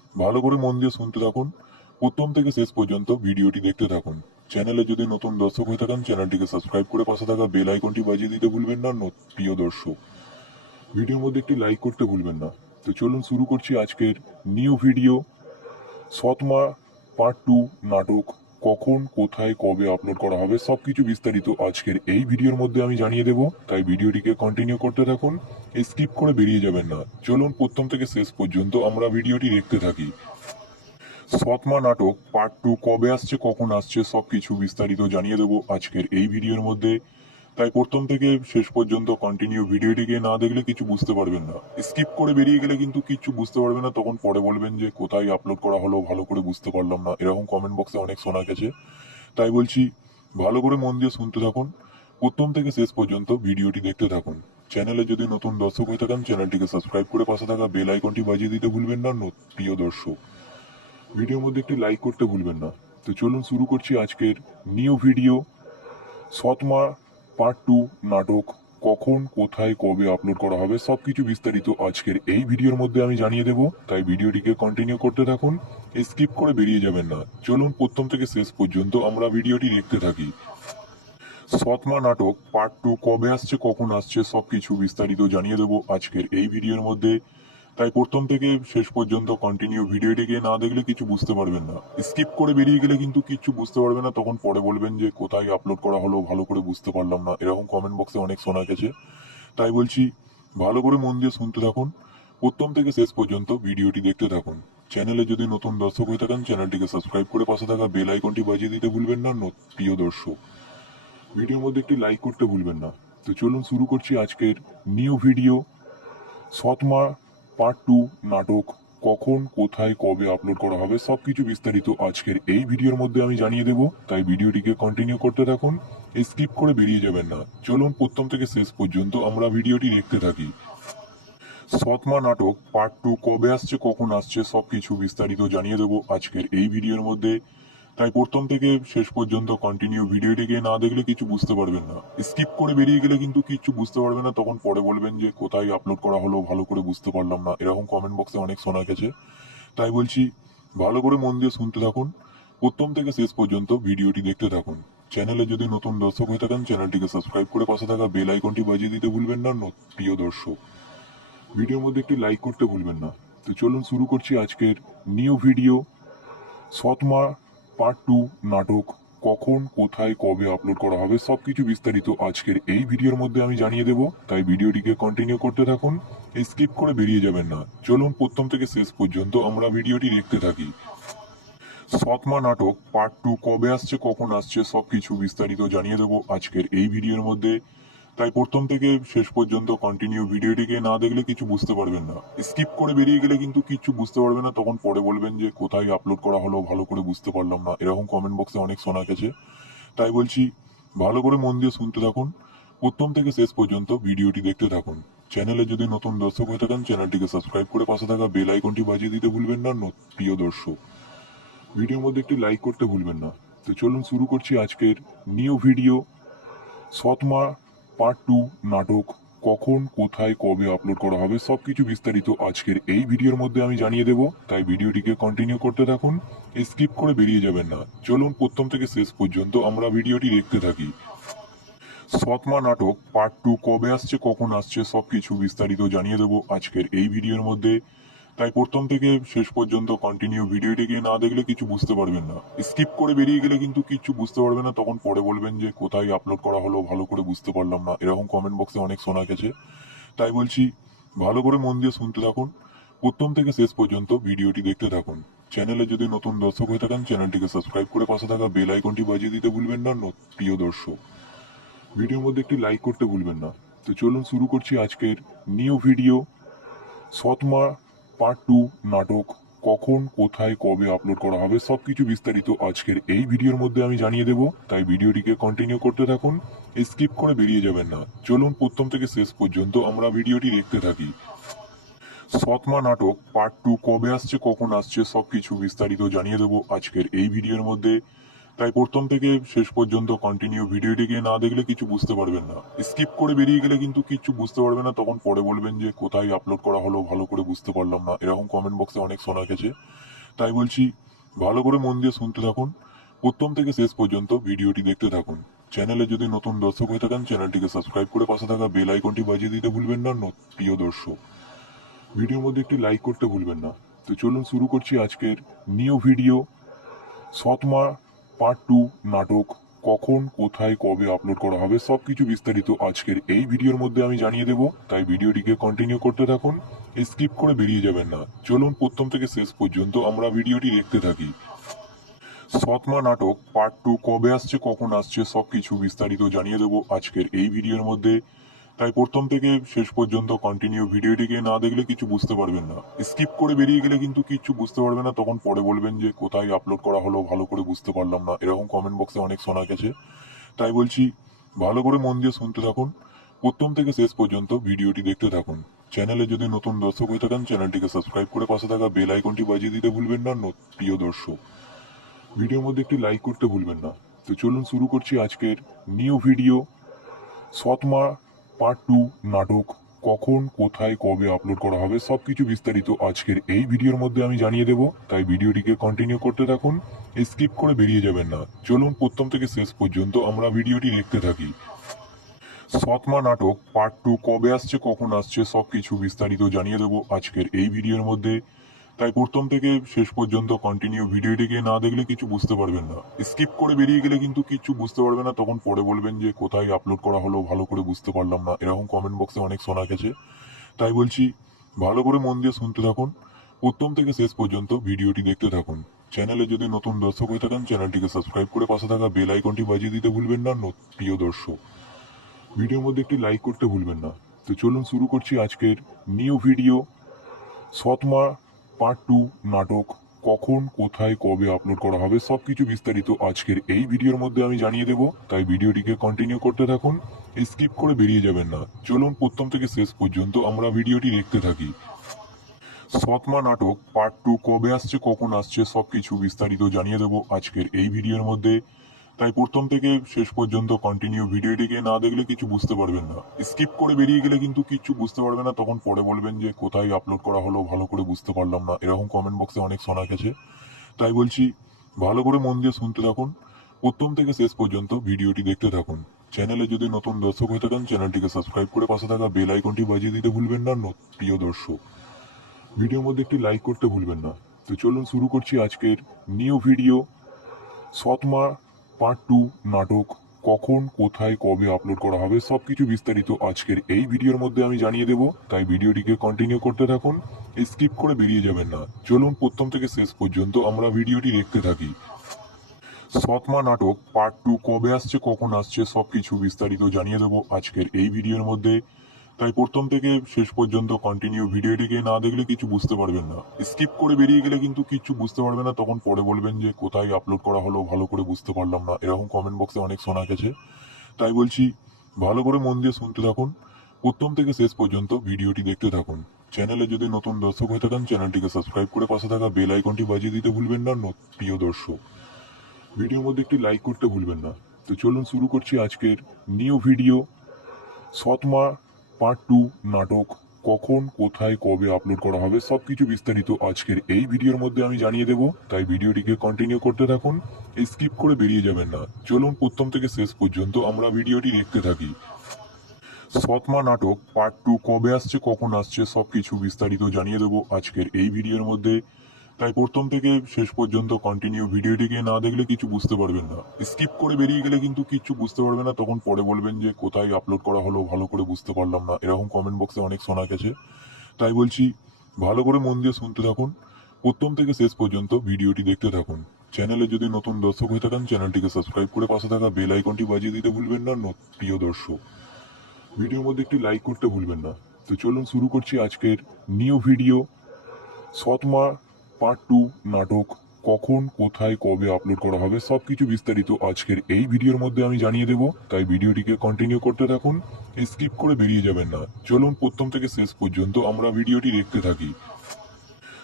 ভালো করে মন দিয়ে শুনতে থাকুন, প্রথম থেকে শেষ পর্যন্ত ভিডিওটি দেখতে থাকুন। চ্যানেলে যদি নতুন দর্শক হয়ে থাকেন চ্যানেলটিকে সাবস্ক্রাইব করে পাশে থাকা বেল আইকনটি বাজিয়ে দিতে ভুলবেন না। প্রিয় দর্শক, ভিডিওর মধ্যে একটি লাইক করতে ভুলবেন না। তো চলুন শুরু করছি আজকের নিউ ভিডিও। সৎমা পার্ট 2 নাটক কখন, কোথায়, কবে আপলোড করা হবে সবকিছু বিস্তারিত আজকের এই ভিডিওর মধ্যে আমি জানিয়ে দেব, তাই ভিডিওটিকে কন্টিনিউ করতে থাকুন, স্কিপ করে বেরিয়ে যাবেন না। চলুন প্রথম থেকে শেষ পর্যন্ত আমরা ভিডিওটি দেখতে থাকি। সৎমা নাটক পার্ট 2 কবে আসছে, কখন আসছে সবকিছু বিস্তারিত জানিয়ে দেব আজকের এই ভিডিওর মধ্যে, তাই প্রথম থেকে শেষ পর্যন্ত কন্টিনিউ ভিডিওটিকে না দেখলে কিছু বুঝতে পারবেন না। স্কিপ করে বেরিয়ে গেলে কিন্তু কিছু বুঝতে পারবেন না, তখন পরে বলবেন যে কোথায় আপলোড করা হলো ভালো করে বুঝতে পারলাম না, এরকম কমেন্ট বক্সে অনেক শোনা গেছে। তাই বলছি ভালো করে মন দিয়ে শুনতে থাকুন, প্রথম থেকে শেষ পর্যন্ত ভিডিওটি দেখতে থাকুন। চ্যানেলে যদি নতুন দর্শক হয়ে থাকেন চ্যানেলটিকে সাবস্ক্রাইব করে পাশে থাকা বেল আইকনটি বাজিয়ে দিতে ভুলবেন না। প্রিয় দর্শক, ভিডিওর মধ্যে একটি লাইক করতে ভুলবেন না। তো চলুন শুরু করছি আজকের নিউ ভিডিও। সৎমা পার্ট 2 নাটক কখন, কোথায়, কবে আপলোড করা হবে সবকিছু বিস্তারিত আজকের এই ভিডিওর মধ্যে আমি জানিয়ে দেব, তাই ভিডিওটিকে কন্টিনিউ করতে থাকুন, স্কিপ করে বেরিয়ে যাবেন না। চলুন প্রথম থেকে শেষ পর্যন্ত আমরা ভিডিওটি দেখতে থাকি। সৎমা নাটক পার্ট 2 কবে আসছে, কখন আসছে সবকিছু বিস্তারিত জানিয়ে দেব আজকের এই ভিডিওর মধ্যে, তাই প্রথম থেকে শেষ পর্যন্ত কন্টিনিউ ভিডিওটিকে না দেখলে কিছু বুঝতে পারবেন না। স্কিপ করে বেরিয়ে গেলে কিন্তু কিছু বুঝতে পারবেন না, তখন পরে বলবেন যে কোথায় আপলোড করা হলো ভালো করে বুঝতে পারলাম না, এরকম কমেন্ট বক্সে অনেক শোনা গেছে। তাই বলছি ভালো করে মন দিয়ে শুনতে থাকুন, প্রথম থেকে শেষ পর্যন্ত ভিডিওটি দেখতে থাকুন। চ্যানেলে যদি নতুন দর্শক হয়ে থাকেন চ্যানেলটিকে সাবস্ক্রাইব করে পাশে থাকা বেল আইকনটি বাজিয়ে দিতে ভুলবেন না। প্রিয় দর্শক, ভিডিওর মধ্যে একটি লাইক করতে ভুলবেন না। তো চলুন শুরু করছি আজকের নিউ ভিডিও। সৎমা পার্ট 2 নাটক কখন, কোথায়, কবে আপলোড করা হবে সবকিছু বিস্তারিত আজকের এই ভিডিওর মধ্যে আমি জানিয়ে দেব, তাই ভিডিওটিকে কন্টিনিউ করতে থাকুন, স্কিপ করে বেরিয়ে যাবেন না। চলুন প্রথম থেকে শেষ পর্যন্ত আমরা ভিডিওটি দেখতে থাকি। সৎমা নাটক পার্ট 2 কবে আসছে, কখন আসছে সবকিছু বিস্তারিত জানিয়ে দেব আজকের এই ভিডিওর মধ্যে, তাই প্রথম থেকে শেষ পর্যন্ত কন্টিনিউ ভিডিওটিকে না দেখলে কিছু বুঝতে পারবেন না। স্কিপ করে বেরিয়ে গেলে কিন্তু কিছু বুঝতে পারবেন না, তখন পরে বলবেন যে কোথায় আপলোড করা হলো ভালো করে বুঝতে পারলাম না, এরকম কমেন্ট বক্সে অনেক শোনা গেছে। তাই বলছি ভালো করে মন দিয়ে শুনতে থাকুন, প্রথম থেকে শেষ পর্যন্ত ভিডিওটি দেখতে থাকুন। চ্যানেলে যদি নতুন দর্শক হয়ে থাকেন চ্যানেলটিকে সাবস্ক্রাইব করে পাশে থাকা বেল আইকনটি বাজিয়ে দিতে ভুলবেন না। প্রিয় দর্শক, ভিডিওর মধ্যে একটি লাইক করতে ভুলবেন না। তো চলুন শুরু করছি আজকের নিউ ভিডিও। সৎমা পার্ট 2 নাটক কখন, কোথায়, কবে আপলোড করা হবে সবকিছু বিস্তারিত আজকের এই ভিডিওর মধ্যে আমি জানিয়ে দেব, তাই ভিডিওটিকে কন্টিনিউ করতে থাকুন, স্কিপ করে বেরিয়ে যাবেন না। চলুন প্রথম থেকে শেষ পর্যন্ত আমরা ভিডিওটি দেখতে থাকি। সৎমা নাটক পার্ট 2 কবে আসছে, কখন আসছে সবকিছু বিস্তারিত জানিয়ে দেব আজকের এই ভিডিওর মধ্যে, তাই প্রথম থেকে শেষ পর্যন্ত কন্টিনিউ ভিডিওটিকে না দেখলে কিছু বুঝতে পারবেন না। স্কিপ করে বেরিয়ে গেলে কিন্তু কিছু বুঝতে পারবেন না, তখন পরে বলবেন যে কোথায় আপলোড করা হলো ভালো করে বুঝতে পারলাম না, এরকম কমেন্ট বক্সে অনেক শোনা গেছে। তাই বলছি ভালো করে মন দিয়ে শুনতে থাকুন, প্রথম থেকে শেষ পর্যন্ত ভিডিওটি দেখতে থাকুন। চ্যানেলে যদি নতুন দর্শক হয়ে থাকেন চ্যানেলটিকে সাবস্ক্রাইব করে পাশে থাকা বেল আইকনটি বাজিয়ে দিতে ভুলবেন না। প্রিয় দর্শক, ভিডিওর মধ্যে একটি লাইক করতে ভুলবেন না। তো চলুন শুরু করছি আজকের নিউ ভিডিও। সৎমা পার্ট 2 নাটক কখন, কোথায়, কবে আপলোড করা হবে সবকিছু বিস্তারিত আজকের এই ভিডিওর মধ্যে আমি জানিয়ে দেব, তাই ভিডিওটিকে কন্টিনিউ করতে থাকুন, স্কিপ করে বেরিয়ে যাবেন না। চলুন প্রথম থেকে শেষ পর্যন্ত আমরা ভিডিওটি দেখতে থাকি। সৎমা নাটক পার্ট 2 কবে আসছে, কখন আসছে সবকিছু বিস্তারিত জানিয়ে দেব আজকের এই ভিডিওর মধ্যে, তাই প্রথম থেকে শেষ পর্যন্ত কন্টিনিউ ভিডিওটিকে না দেখলে কিছু বুঝতে পারবেন না। স্কিপ করে বেরিয়ে গেলে কিন্তু কিছু বুঝতে পারবেন না, তখন পরে বলবেন যে কোথায় আপলোড করা হলো ভালো করে বুঝতে পারলাম না, এরকম কমেন্ট বক্সে অনেক শোনা গেছে। তাই বলছি ভালো করে মন দিয়ে শুনতে থাকুন, প্রথম থেকে শেষ পর্যন্ত ভিডিওটি দেখতে থাকুন। চ্যানেলে যদি নতুন দর্শক হয়ে থাকেন চ্যানেলটিকে সাবস্ক্রাইব করে পাশে থাকা বেল আইকনটি বাজিয়ে দিতে ভুলবেন না। প্রিয় দর্শক, ভিডিওর মধ্যে একটি লাইক করতে ভুলবেন না। তো চলুন শুরু করছি আজকের নিউ ভিডিও। সৎমা পার্ট 2 নাটক কখন, কোথায়, কবে আপলোড করা হবে সবকিছু বিস্তারিত আজকের এই ভিডিওর মধ্যে আমি জানিয়ে দেব, তাই ভিডিওটিকে কন্টিনিউ করতে থাকুন, স্কিপ করে বেরিয়ে যাবেন না। চলুন প্রথম থেকে শেষ পর্যন্ত আমরা ভিডিওটি দেখতে থাকি। সৎমা নাটক পার্ট 2 কবে আসছে, কখন আসছে সবকিছু বিস্তারিত জানিয়ে দেব আজকের এই ভিডিওর মধ্যে, তাই প্রথম থেকে শেষ পর্যন্ত কন্টিনিউ ভিডিওটিকে না দেখলে কিছু বুঝতে পারবেন না। স্কিপ করে বেরিয়ে গেলে কিন্তু কিছু বুঝতে পারবেন না, তখন পরে বলবেন যে কোথায় আপলোড করা হলো ভালো করে বুঝতে পারলাম না, এরকম কমেন্ট বক্সে অনেক শোনা গেছে। তাই বলছি ভালো করে মন দিয়ে শুনতে থাকুন, প্রথম থেকে শেষ পর্যন্ত ভিডিওটি দেখতে থাকুন। চ্যানেলে যদি নতুন দর্শক হয়ে থাকেন চ্যানেলটিকে সাবস্ক্রাইব করে পাশে থাকা বেল আইকনটি বাজিয়ে দিতে ভুলবেন না। প্রিয় দর্শক, ভিডিওর মধ্যে একটি লাইক করতে ভুলবেন না। তো চলুন শুরু করছি আজকের নিউ ভিডিও। সৎমা পার্ট 2 নাটক কখন কোথায় কবে আপলোড করা হবে সবকিছু বিস্তারিত আজকের এই ভিডিওর মধ্যে আমি জানিয়ে দেব, তাই ভিডিওটিকে কন্টিনিউ করতে থাকুন, স্কিপ করে বেরিয়ে যাবেন না। চলুন প্রথম থেকে শেষ পর্যন্ত আমরা ভিডিওটি দেখতে থাকি। সৎমা নাটক পার্ট 2 কবে আসছে কখন আসছে সবকিছু বিস্তারিত জানিয়ে দেব আজকের এই ভিডিওর মধ্যে, তাই প্রথম থেকে শেষ পর্যন্ত কন্টিনিউ ভিডিওটিকে না দেখলে কিছু বুঝতে পারবেন না। স্কিপ করে বেরিয়ে গেলে কিন্তু কিছু বুঝতে পারবেন না, তখন পরে বলবেন যে কোথায় আপলোড করা হলো ভালো করে বুঝতে পারলাম না, এরকম কমেন্ট বক্সে অনেক শোনা গেছে। তাই বলছি ভালো করে মন দিয়ে শুনতে থাকুন, প্রথম থেকে শেষ পর্যন্ত ভিডিওটি দেখতে থাকুন। চ্যানেলে যদি নতুন দর্শক হয়ে থাকেন চ্যানেলটিকে সাবস্ক্রাইব করে পাশে থাকা বেল আইকনটি বাজিয়ে দিতে ভুলবেন না। প্রিয় দর্শক, ভিডিওর মধ্যে একটি লাইক করতে ভুলবেন না। তো চলুন শুরু করছি আজকের নিউ ভিডিও। সৎমা পার্ট 2 নাটক কখন কোথায় কবে আপলোড করা হবে সবকিছু বিস্তারিত আজকের এই ভিডিওর মধ্যে আমি জানিয়ে দেব, তাই ভিডিওটিকে কন্টিনিউ করতে থাকুন, স্কিপ করে বেরিয়ে যাবেন না। চলুন প্রথম থেকে শেষ পর্যন্ত আমরা ভিডিওটি দেখতে থাকি। সৎমা নাটক পার্ট 2 কবে আসছে কখন আসছে সবকিছু বিস্তারিত জানিয়ে দেব আজকের এই ভিডিওর মধ্যে, তাই প্রথম থেকে শেষ পর্যন্ত কন্টিনিউ ভিডিওটিকে না দেখলে কিছু বুঝতে পারবেন না। স্কিপ করে বেরিয়ে গেলে কিন্তু কিছু বুঝতে পারবেন না, তখন পরে বলবেন যে কোথায় আপলোড করা হলো ভালো করে বুঝতে পারলাম না, এরকম কমেন্ট বক্সে অনেক শোনা গেছে। তাই বলছি ভালো করে মন দিয়ে শুনতে থাকুন, প্রথম থেকে শেষ পর্যন্ত ভিডিওটি দেখতে থাকুন। চ্যানেলে যদি নতুন দর্শক হয়ে থাকেন চ্যানেলটিকে সাবস্ক্রাইব করে পাশে থাকা বেল আইকনটি বাজিয়ে দিতে ভুলবেন না। প্রিয় দর্শক, ভিডিওর মধ্যে একটি লাইক করতে ভুলবেন না। তো চলুন শুরু করছি আজকের নিউ ভিডিও। সৎমা পার্ট 2 নাটক কখন কোথায় কবে আপলোড করা হবে সবকিছু বিস্তারিত আজকের এই ভিডিওর মধ্যে আমি জানিয়ে দেব, তাই ভিডিওটিকে কন্টিনিউ করতে থাকুন, স্কিপ করে বেরিয়ে যাবেন না। চলুন প্রথম থেকে শেষ পর্যন্ত আমরা ভিডিওটি দেখতে থাকি। সৎমা নাটক পার্ট 2 কবে আসছে কখন আসছে সবকিছু বিস্তারিত জানিয়ে দেব আজকের এই ভিডিওর মধ্যে, তাই প্রথম থেকে শেষ পর্যন্ত কন্টিনিউ ভিডিওটিকে না দেখলে কিছু বুঝতে পারবেন না। স্কিপ করে বেরিয়ে গেলে কিন্তু কিছু বুঝতে পারবেন না, তখন পরে বলবেন যে কোথায় আপলোড করা হলো ভালো করে বুঝতে পারলাম না, এরকম কমেন্ট বক্সে অনেক শোনা গেছে। তাই বলছি ভালো করে মন দিয়ে শুনতে থাকুন, প্রথম থেকে শেষ পর্যন্ত ভিডিওটি দেখতে থাকুন। চ্যানেলে যদি নতুন দর্শক হয়ে থাকেন চ্যানেলটিকে সাবস্ক্রাইব করে পাশে থাকা বেল আইকনটি বাজিয়ে দিতে ভুলবেন না। প্রিয় দর্শক, ভিডিওর মধ্যে একটি লাইক করতে ভুলবেন না। তো চলুন শুরু করছি আজকের নিউ ভিডিও। সৎমা পার্ট 2 নাটক কখন কোথায় কবে আপলোড করা হবে সবকিছু বিস্তারিত আজকের এই ভিডিওর মধ্যে আমি জানিয়ে দেব, তাই ভিডিওটিকে কন্টিনিউ করতে থাকুন, স্কিপ করে বেরিয়ে যাবেন না। চলুন প্রথম থেকে শেষ পর্যন্ত আমরা ভিডিওটি দেখতে থাকি। সৎমা নাটক পার্ট 2 কবে আসছে কখন আসছে সবকিছু বিস্তারিত জানিয়ে দেব আজকের এই ভিডিওর মধ্যে, তাই প্রথম থেকে শেষ পর্যন্ত কন্টিনিউ ভিডিওটিকে না দেখলে কিছু বুঝতে পারবেন না। স্কিপ করে বেরিয়ে গেলে কিন্তু কিছু বুঝতে পারবেন না, তখন পরে বলবেন যে কোথায় আপলোড করা হলো ভালো করে বুঝতে পারলাম না, এরকম কমেন্ট বক্সে অনেক শোনা গেছে। তাই বলছি ভালো করে মন দিয়ে শুনতে থাকুন, প্রথম থেকে শেষ পর্যন্ত ভিডিওটি দেখতে থাকুন। চ্যানেলে যদি নতুন দর্শক হয়ে থাকেন চ্যানেলটিকে সাবস্ক্রাইব করে পাশে থাকা বেল আইকনটি বাজিয়ে দিতে ভুলবেন না। প্রিয় দর্শক, ভিডিওর মধ্যে একটি লাইক করতে ভুলবেন না। তো চলুন শুরু করছি আজকের নিউ ভিডিও। সৎমা পার্ট 2 নাটক কখন কোথায় কবে আপলোড করা হবে সবকিছু বিস্তারিত আজকের এই ভিডিওর মধ্যে আমি জানিয়ে দেব, তাই ভিডিওটিকে কন্টিনিউ করতে থাকুন, স্কিপ করে বেরিয়ে যাবেন না। চলুন প্রথম থেকে শেষ পর্যন্ত আমরা ভিডিওটি দেখতে থাকি। সৎমা নাটক পার্ট 2 কবে আসছে কখন আসছে সবকিছু বিস্তারিত জানিয়ে দেব আজকের এই ভিডিওর মধ্যে, তাই প্রথম থেকে শেষ পর্যন্ত কন্টিনিউ ভিডিওটিকে না দেখলে কিছু বুঝতে পারবেন না। স্কিপ করে বেরিয়ে গেলে কিন্তু কিছু বুঝতে পারবেন না, তখন পরে বলবেন যে কোথায় আপলোড করা হলো ভালো করে বুঝতে পারলাম না, এরকম কমেন্ট বক্সে অনেক শোনা গেছে। তাই বলছি ভালো করে মন দিয়ে শুনতে থাকুন, প্রথম থেকে শেষ পর্যন্ত ভিডিওটি দেখতে থাকুন। চ্যানেলে যদি নতুন দর্শক হয়ে থাকেন চ্যানেলটিকে সাবস্ক্রাইব করে পাশে থাকা বেল আইকনটি বাজিয়ে দিতে ভুলবেন না। প্রিয় দর্শক, ভিডিওর মধ্যে একটি লাইক করতে ভুলবেন না। তো চলুন শুরু করছি আজকের নিউ ভিডিও। সৎমা পার্ট 2 নাটক কখন কোথায় কবে আপলোড করা হবে সবকিছু বিস্তারিত আজকের এই ভিডিওর মধ্যে আমি জানিয়ে দেব, তাই ভিডিওটিকে কন্টিনিউ করতে থাকুন, স্কিপ করে বেরিয়ে যাবেন না। চলুন প্রথম থেকে শেষ পর্যন্ত আমরা ভিডিওটি দেখতে থাকি।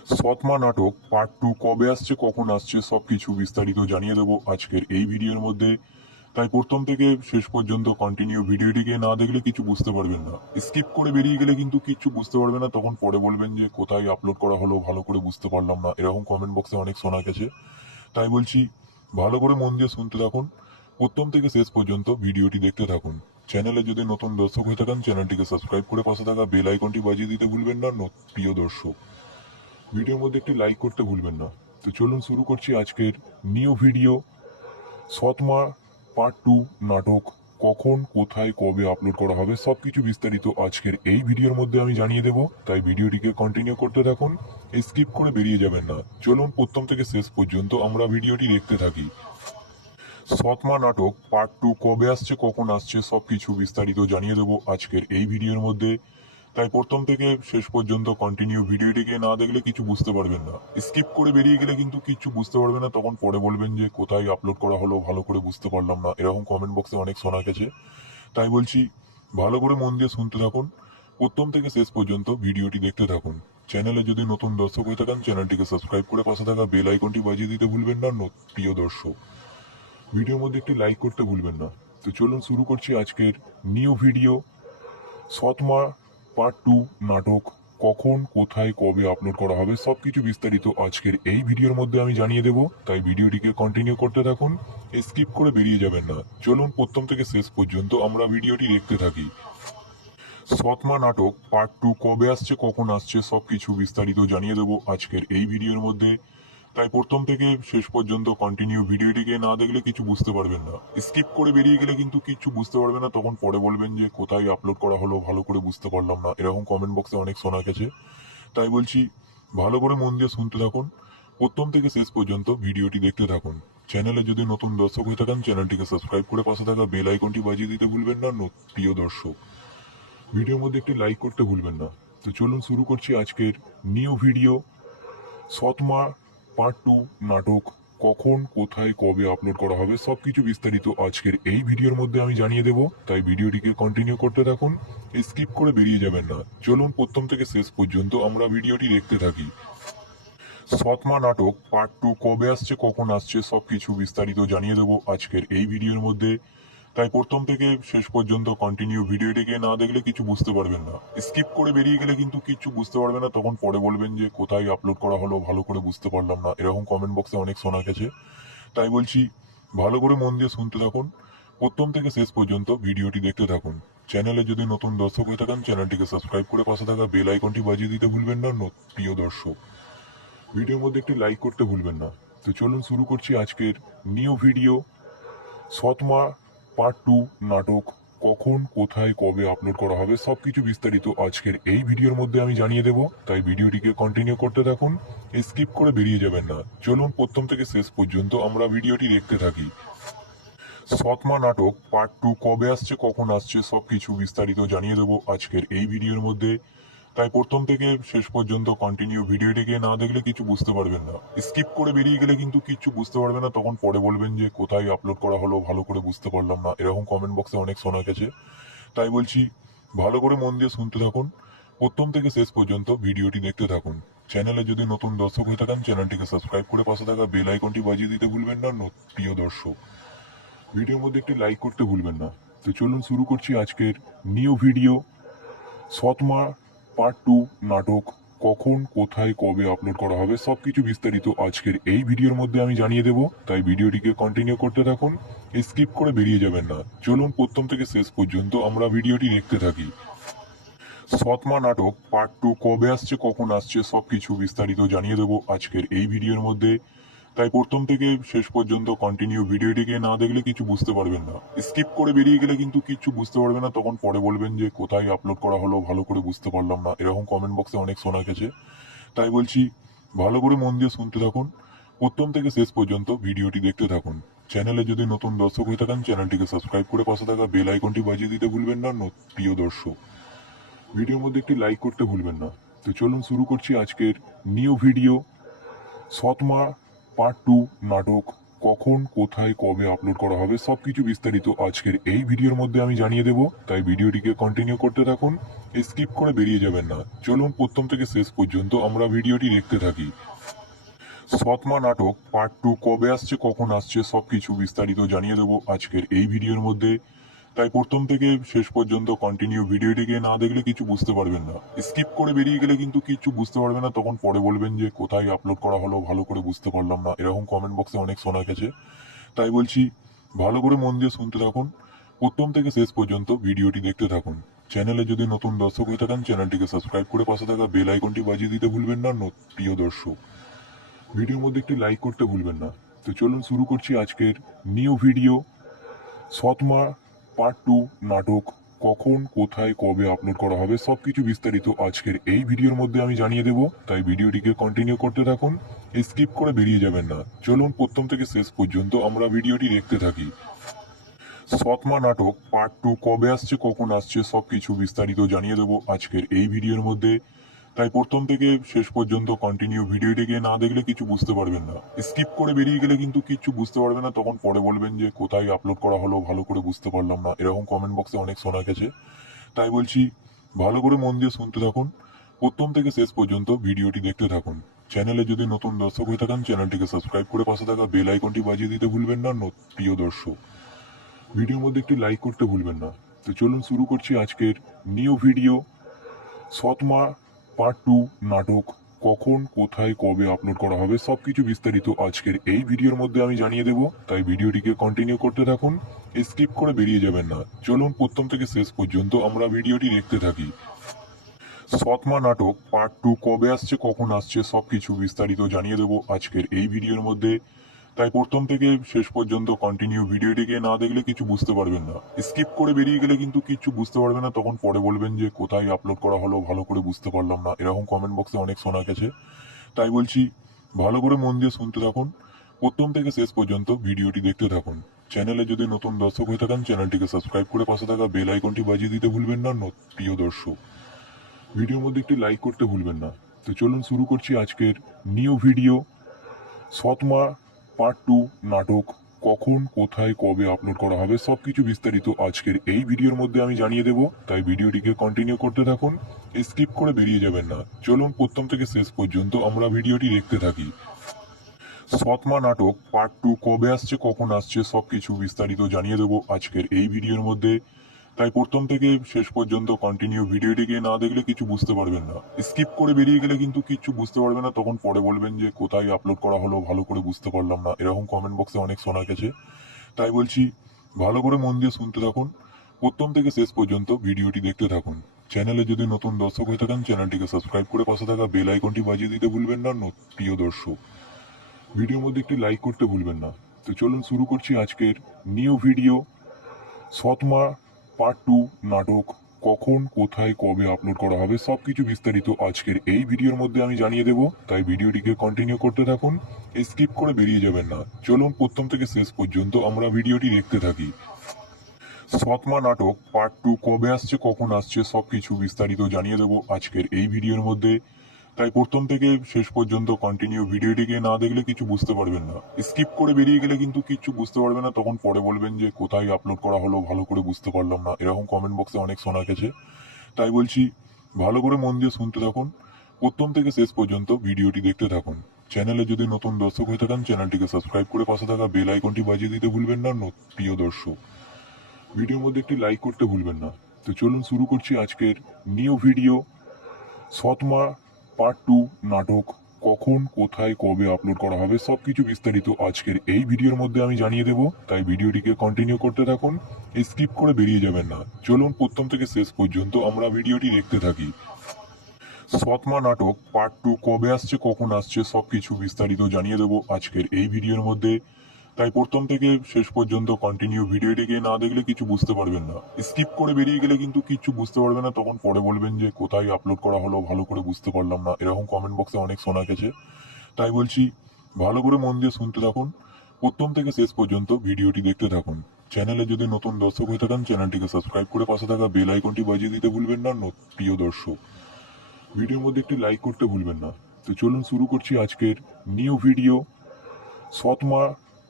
সৎমা নাটক পার্ট 2 কবে আসছে কখন আসছে সবকিছু বিস্তারিত জানিয়ে দেবো আজকের এই ভিডিওর মধ্যে। তাই প্রথম থেকে শেষ পর্যন্ত কন্টিনিউ ভিডিওটিকে না দেখলে কিছু বুঝতে পারবেন না। স্কিপ করে বেরিয়ে গেলে কিন্তু কিছু বুঝতে পারবে না, তখন পরে বলবেন যে কোথায় আপলোড করা হলো ভালো করে বুঝতে পারলাম না, এরকম কমেন্ট বক্সে অনেক শোনা গেছে। তাই বলছি ভালো করে মন দিয়ে শুনতে থাকুন, প্রথম থেকে শেষ পর্যন্ত ভিডিওটি দেখতে থাকুন। চ্যানেলে যদি নতুন দর্শক হয়ে থাকেন চ্যানেলটিকে সাবস্ক্রাইব করে পাশে থাকা বেল আইকনটি বাজিয়ে দিতে ভুলবেন না। প্রিয় দর্শক, ভিডিওর মধ্যে একটি লাইক করতে ভুলবেন না। তো চলুন শুরু করছি আজকের নিউ ভিডিও। সৎমা পার্ট 2 নাটক কখন কোথায় কবে আপলোড করা হবে সবকিছু বিস্তারিত আজকের এই ভিডিওর মধ্যে আমি জানিয়ে দেব, তাই ভিডিওটিকে কন্টিনিউ করতে থাকুন, স্কিপ করে বেরিয়ে যাবেন না। চলুন প্রথম থেকে শেষ পর্যন্ত আমরা ভিডিওটি দেখতে থাকি। সৎমা নাটক পার্ট 2 কবে আসছে কখন আসছে সবকিছু বিস্তারিত জানিয়ে দেব আজকের এই ভিডিওর মধ্যে। তাই প্রথম থেকে শেষ পর্যন্ত কন্টিনিউ ভিডিওটিকে না দেখলে কিছু বুঝতে পারবেন না। স্কিপ করে বেরিয়ে গেলে কিন্তু কিছু বুঝতে পারবে না, তখন পরে বলবেন যে কোথায় আপলোড করা হলো ভালো করে বুঝতে পারলাম না, এরকম কমেন্ট বক্সে অনেক শোনা গেছে। তাই বলছি ভালো করে মন দিয়ে শুনতে থাকুন, প্রথম থেকে শেষ পর্যন্ত ভিডিওটি দেখতে থাকুন। চ্যানেলে যদি নতুন দর্শক হয়ে থাকেন চ্যানেলটিকে সাবস্ক্রাইব করে পাশে থাকা বেল আইকনটি বাজিয়ে দিতে ভুলবেন না। প্রিয় দর্শক, ভিডিওর মধ্যে একটি লাইক করতে ভুলবেন না। তো চলুন শুরু করছি আজকের নিউ ভিডিও। সৎমা পার্ট 2 নাটক কখন কোথায় কবে আপলোড করা হবে সবকিছু বিস্তারিত আজকের এই ভিডিওর মধ্যে আমি জানিয়ে দেব, তাই ভিডিওটিকে কন্টিনিউ করতে থাকুন, স্কিপ করে বেরিয়ে যাবেন না। চলুন প্রথম থেকে শেষ পর্যন্ত আমরা ভিডিওটি দেখতে থাকি। সৎমা নাটক পার্ট 2 কবে আসছে কখন আসছে সবকিছু বিস্তারিত জানিয়ে দেব আজকের এই ভিডিওর মধ্যে। তাই প্রথম থেকে শেষ পর্যন্ত কন্টিনিউ ভিডিওটিকে না দেখলে কিছু বুঝতে পারবেন না। স্কিপ করে বেরিয়ে গেলে কিন্তু কিছু বুঝতে পারবে না, তখন পরে বলবেন যে কোথায় আপলোড করা হলো ভালো করে বুঝতে পারলাম না, এরকম কমেন্ট বক্সে অনেক শোনা গেছে। তাই বলছি ভালো করে মন দিয়ে শুনতে থাকুন, প্রথম থেকে শেষ পর্যন্ত ভিডিওটি দেখতে থাকুন। চ্যানেলে যদি নতুন দর্শক হয়ে থাকেন চ্যানেলটিকে সাবস্ক্রাইব করে পাশে থাকা বেল আইকনটি বাজিয়ে দিতে ভুলবেন না। প্রিয় দর্শক, ভিডিওর মধ্যে একটি লাইক করতে ভুলবেন না। তো চলুন শুরু করছি আজকের নিউ ভিডিও। সৎমা পার্ট 2 নাটক কখন কোথায় কবে আপলোড করা হবে সবকিছু বিস্তারিত আজকের এই ভিডিওর মধ্যে আমি জানিয়ে দেব, তাই ভিডিওটিকে কন্টিনিউ করতে থাকুন, স্কিপ করে বেরিয়ে যাবেন না। চলুন প্রথম থেকে শেষ পর্যন্ত আমরা ভিডিওটি দেখতে থাকি। সৎমা নাটক পার্ট 2 কবে আসছে কখন আসছে সবকিছু বিস্তারিত জানিয়ে দেব আজকের এই ভিডিওর মধ্যে। তাই প্রথম থেকে শেষ পর্যন্ত কন্টিনিউ ভিডিওটিকে না দেখলে কিছু বুঝতে পারবেন না। স্কিপ করে বেরিয়ে গেলে কিন্তু কিছু বুঝতে পারবে না, তখন পরে বলবেন যে কোথায় আপলোড করা হলো ভালো করে বুঝতে পারলাম না, এরকম কমেন্ট বক্সে অনেক শোনা গেছে। তাই বলছি ভালো করে মন দিয়ে শুনতে থাকুন, প্রথম থেকে শেষ পর্যন্ত ভিডিওটি দেখতে থাকুন। চ্যানেলে যদি নতুন দর্শক হয়ে থাকেন চ্যানেলটিকে সাবস্ক্রাইব করে পাশে থাকা বেল আইকনটি বাজিয়ে দিতে ভুলবেন না। প্রিয় দর্শক, ভিডিওর মধ্যে একটি লাইক করতে ভুলবেন না। তো চলুন শুরু করছি আজকের নিউ ভিডিও। সৎমা পার্ট 2 নাটক কখন কোথায় কবে আপলোড করা হবে সবকিছু বিস্তারিত আজকের এই ভিডিওর মধ্যে আমি জানিয়ে দেব, তাই ভিডিওটিকে কন্টিনিউ করতে থাকুন, স্কিপ করে বেরিয়ে যাবেন না। চলুন প্রথম থেকে শেষ পর্যন্ত আমরা ভিডিওটি দেখতে থাকি। সৎমা নাটক পার্ট 2 কবে আসছে কখন আসছে সবকিছু বিস্তারিত জানিয়ে দেব আজকের এই ভিডিওর মধ্যে। তাই প্রথম থেকে শেষ পর্যন্ত কন্টিনিউ ভিডিওটিকে না দেখলে কিছু বুঝতে পারবেন না। স্কিপ করে বেরিয়ে গেলে কিন্তু কিছু বুঝতে পারবে না, তখন পরে বলবেন যে কোথায় আপলোড করা হলো ভালো করে বুঝতে পারলাম না, এরকম কমেন্ট বক্সে অনেক শোনা গেছে। তাই বলছি ভালো করে মন দিয়ে শুনতে থাকুন, প্রথম থেকে শেষ পর্যন্ত ভিডিওটি দেখতে থাকুন। চ্যানেলে যদি নতুন দর্শক হয়ে থাকেন চ্যানেলটিকে সাবস্ক্রাইব করে পাশে থাকা বেল আইকনটি বাজিয়ে দিতে ভুলবেন না। প্রিয় দর্শক, ভিডিওর মধ্যে একটি লাইক করতে ভুলবেন না। তো চলুন শুরু করছি আজকের নিউ ভিডিও। সৎমা পার্ট 2 নাটক কখন কোথায় কবে আপলোড করা হবে সবকিছু বিস্তারিত আজকের এই ভিডিওর মধ্যে আমি জানিয়ে দেব, তাই ভিডিওটিকে কন্টিনিউ করতে থাকুন, স্কিপ করে বেরিয়ে যাবেন না। চলুন প্রথম থেকে শেষ পর্যন্ত আমরা ভিডিওটি দেখতে থাকি। সৎমা নাটক পার্ট 2 কবে আসছে কখন আসছে সবকিছু বিস্তারিত জানিয়ে দেব আজকের এই ভিডিওর মধ্যে। তাই প্রথম থেকে শেষ পর্যন্ত কন্টিনিউ ভিডিওটিকে না দেখলে কিছু বুঝতে পারবেন না। স্কিপ করে বেরিয়ে গেলে কিন্তু কিছু বুঝতে পারবে না, তখন পরে বলবেন যে কোথায় আপলোড করা হলো ভালো করে বুঝতে পারলাম না, এরকম কমেন্ট বক্সে অনেক শোনা গেছে। তাই বলছি ভালো করে মন দিয়ে শুনতে থাকুন, প্রথম থেকে শেষ পর্যন্ত ভিডিওটি দেখতে থাকুন। চ্যানেলে যদি নতুন দর্শক হয়ে থাকেন চ্যানেলটিকে সাবস্ক্রাইব করে পাশে থাকা বেল আইকনটি বাজিয়ে দিতে ভুলবেন না। প্রিয় দর্শক, ভিডিওর মধ্যে একটি লাইক করতে ভুলবেন না। তো চলুন শুরু করছি আজকের নিউ ভিডিও। সৎমা পার্ট 2 নাটক কখন কোথায় কবে আপলোড করা হবে সবকিছু বিস্তারিত আজকের এই ভিডিওর মধ্যে আমি জানিয়ে দেব, তাই ভিডিওটিকে কন্টিনিউ করতে থাকুন, স্কিপ করে বেরিয়ে যাবেন না। চলুন প্রথম থেকে শেষ পর্যন্ত আমরা ভিডিওটি দেখতে থাকি। সৎমা নাটক পার্ট 2 কবে আসছে কখন আসছে সবকিছু বিস্তারিত জানিয়ে দেব আজকের এই ভিডিওর মধ্যে, তাই প্রথম থেকে শেষ পর্যন্ত কন্টিনিউ ভিডিওটিকে না দেখলে কিছু বুঝতে পারবেন না। স্কিপ করে বেরিয়ে গেলে কিন্তু কিছু বুঝতে পারবেন না, তখন পরে বলবেন যে কোথায় আপলোড করা হলো ভালো করে বুঝতে পারলাম না, এরকম কমেন্ট বক্সে অনেক শোনা গেছে। তাই বলছি ভালো করে মন দিয়ে শুনতে থাকুন, প্রথম থেকে শেষ পর্যন্ত ভিডিওটি দেখতে থাকুন। চ্যানেলে যদি নতুন দর্শক হয়ে থাকেন চ্যানেলটিকে সাবস্ক্রাইব করে পাশে থাকা বেল আইকনটি বাজিয়ে দিতে ভুলবেন না। প্রিয় দর্শক, ভিডিওর মধ্যে একটি লাইক করতে ভুলবেন না। তো চলুন শুরু করছি আজকের নিউ ভিডিও। সৎমা পার্ট 2 নাটক কখন কোথায় কবে আপলোড করা হবে সবকিছু বিস্তারিত আজকের এই ভিডিওর মধ্যে আমি জানিয়ে দেব, তাই ভিডিওটিকে কন্টিনিউ করতে থাকুন, স্কিপ করে বেরিয়ে যাবেন না। চলুন প্রথম থেকে শেষ পর্যন্ত আমরা ভিডিওটি দেখতে থাকি। সৎমা নাটক পার্ট 2 কবে আসছে কখন আসছে সবকিছু বিস্তারিত জানিয়ে দেব আজকের এই ভিডিওর মধ্যে, তাই প্রথম থেকে শেষ পর্যন্ত কন্টিনিউ ভিডিওটিকে না দেখলে কিছু বুঝতে পারবেন না। স্কিপ করে বেরিয়ে গেলে কিন্তু কিছু বুঝতে পারবেন না, তখন পরে বলবেন যে কোথায় আপলোড করা হলো ভালো করে বুঝতে পারলাম না, এরকম কমেন্ট বক্সে অনেক শোনা গেছে। তাই বলছি ভালো করে মন দিয়ে শুনতে থাকুন, প্রথম থেকে শেষ পর্যন্ত ভিডিওটি দেখতে থাকুন। চ্যানেলে যদি নতুন দর্শক হয়ে থাকেন চ্যানেলটিকে সাবস্ক্রাইব করে পাশে থাকা বেল আইকনটি বাজিয়ে দিতে ভুলবেন না। প্রিয় দর্শক, ভিডিওর মধ্যে একটি লাইক করতে ভুলবেন না। তো চলুন শুরু করছি আজকের নিউ ভিডিও। সৎমা পার্ট 2 নাটক কখন কোথায় কবে আপলোড করা হবে সবকিছু বিস্তারিত আজকের এই ভিডিওর মধ্যে আমি জানিয়ে দেব, তাই ভিডিওটিকে কন্টিনিউ করতে থাকুন, স্কিপ করে বেরিয়ে যাবেন না। চলুন প্রথম থেকে শেষ পর্যন্ত আমরা ভিডিওটি দেখতে থাকি। সৎমা নাটক পার্ট 2 কবে আসছে কখন আসছে সবকিছু বিস্তারিত জানিয়ে দেব আজকের এই ভিডিওর মধ্যে, তাই প্রথম থেকে শেষ পর্যন্ত কন্টিনিউ ভিডিওটিকে না দেখলে কিছু বুঝতে পারবেন না। স্কিপ করে বেরিয়ে গেলে কিন্তু কিছু বুঝতে পারবেন না, তখন পরে বলবেন যে কোথায় আপলোড করা হলো ভালো করে বুঝতে পারলাম না, এরকম কমেন্ট বক্সে অনেক শোনা গেছে। তাই বলছি ভালো করে মন দিয়ে শুনতে থাকুন, প্রথম থেকে শেষ পর্যন্ত ভিডিওটি দেখতে থাকুন। চ্যানেলে যদি নতুন দর্শক হয়ে থাকেন চ্যানেলটিকে সাবস্ক্রাইব করে পাশে থাকা বেল আইকনটি বাজিয়ে দিতে ভুলবেন না। প্রিয় দর্শক, ভিডিওর মধ্যে একটি লাইক করতে ভুলবেন না। তো চলুন শুরু করছি আজকের নিউ ভিডিও। সৎমা পার্ট 2 নাটক কখন কোথায় কবে আপলোড করা হবে সবকিছু বিস্তারিত আজকের এই ভিডিওর মধ্যে আমি জানিয়ে দেব, তাই ভিডিওটিকে কন্টিনিউ করতে থাকুন, স্কিপ করে বেরিয়ে যাবেন না। চলুন প্রথম থেকে শেষ পর্যন্ত আমরা ভিডিওটি দেখতে থাকি। সৎমা নাটক পার্ট 2 কবে আসছে কখন আসছে সবকিছু বিস্তারিত জানিয়ে দেব আজকের এই ভিডিওর মধ্যে, তাই প্রথম থেকে শেষ পর্যন্ত কন্টিনিউ ভিডিওটিকে না দেখলে কিছু বুঝতে পারবেন না। স্কিপ করে বেরিয়ে গেলে কিন্তু কিছু বুঝতে পারবেন না, তখন পরে বলবেন যে কোথায় আপলোড করা হলো ভালো করে বুঝতে পারলাম না, এরকম কমেন্ট বক্সে অনেক শোনা গেছে। তাই বলছি ভালো করে মন দিয়ে শুনতে থাকুন, প্রথম থেকে শেষ পর্যন্ত ভিডিওটি দেখতে থাকুন। চ্যানেলে যদি নতুন দর্শক হয়ে থাকেন চ্যানেলটিকে সাবস্ক্রাইব করে পাশে থাকা বেল আইকনটি বাজিয়ে দিতে ভুলবেন না। প্রিয় দর্শক, ভিডিওর মধ্যে একটি লাইক করতে ভুলবেন না। তো চলুন শুরু করছি আজকের নিউ ভিডিও। সৎমা পার্ট 2 নাটক কখন কোথায় কবে আপলোড করা হবে সবকিছু বিস্তারিত আজকের এই ভিডিওর মধ্যে আমি জানিয়ে দেব, তাই ভিডিওটিকে কন্টিনিউ করতে থাকুন, স্কিপ করে বেরিয়ে যাবেন না। চলুন প্রথম থেকে শেষ পর্যন্ত আমরা ভিডিওটি দেখতে থাকি। সৎমা নাটক পার্ট 2 কবে আসছে কখন আসছে সবকিছু বিস্তারিত জানিয়ে দেব আজকের এই ভিডিওর মধ্যে, তাই প্রথম থেকে শেষ পর্যন্ত কন্টিনিউ ভিডিওটিকে না দেখলে কিছু বুঝতে পারবেন না। স্কিপ করে বেরিয়ে গেলে কিন্তু কিছু বুঝতে পারবেন না, তখন পরে বলবেন যে কোথায় আপলোড করা হলো ভালো করে বুঝতে পারলাম না, এরকম কমেন্ট বক্সে অনেক শোনা গেছে। তাই বলছি ভালো করে মন দিয়ে শুনতে থাকুন, প্রথম থেকে শেষ পর্যন্ত ভিডিওটি দেখতে থাকুন। চ্যানেলে যদি নতুন দর্শক হয়ে থাকেন চ্যানেলটিকে সাবস্ক্রাইব করে পাশে থাকা বেল আইকনটি বাজিয়ে দিতে ভুলবেন না। প্রিয় দর্শক, ভিডিওর মধ্যে একটি লাইক করতে ভুলবেন না। তো চলুন শুরু করছি আজকের নিউ ভিডিও। সৎমা পার্ট 2 নাটক কখন কোথায় কবে আপলোড করা হবে সবকিছু বিস্তারিত আজকের এই ভিডিওর মধ্যে আমি জানিয়ে দেব, তাই ভিডিওটিকে কন্টিনিউ করতে থাকুন, স্কিপ করে বেরিয়ে যাবেন না। চলুন প্রথম থেকে শেষ পর্যন্ত আমরা ভিডিওটি দেখতে থাকি। সৎমা নাটক পার্ট 2 কবে আসছে কখন আসছে সবকিছু বিস্তারিত জানিয়ে দেব আজকের এই ভিডিওর মধ্যে, তাই প্রথম থেকে শেষ পর্যন্ত কন্টিনিউ ভিডিওটিকে না দেখলে কিছু বুঝতে পারবেন না। স্কিপ করে বেরিয়ে গেলে কিন্তু কিছু বুঝতে পারবেন না, তখন পরে বলবেন যে কোথায় আপলোড করা হলো ভালো করে বুঝতে পারলাম না, এরকম কমেন্ট বক্সে অনেক শোনা গেছে। তাই বলছি ভালো করে মন দিয়ে শুনতে থাকুন, প্রথম থেকে শেষ পর্যন্ত ভিডিওটি দেখতে থাকুন। চ্যানেলে যদি নতুন দর্শক হয়ে থাকেন চ্যানেলটিকে সাবস্ক্রাইব করে পাশে থাকা বেল আইকনটি বাজিয়ে দিতে ভুলবেন না। প্রিয় দর্শক, ভিডিওর মধ্যে একটি লাইক করতে ভুলবেন না। তো চলুন শুরু করছি আজকের নিউ ভিডিও। সৎমা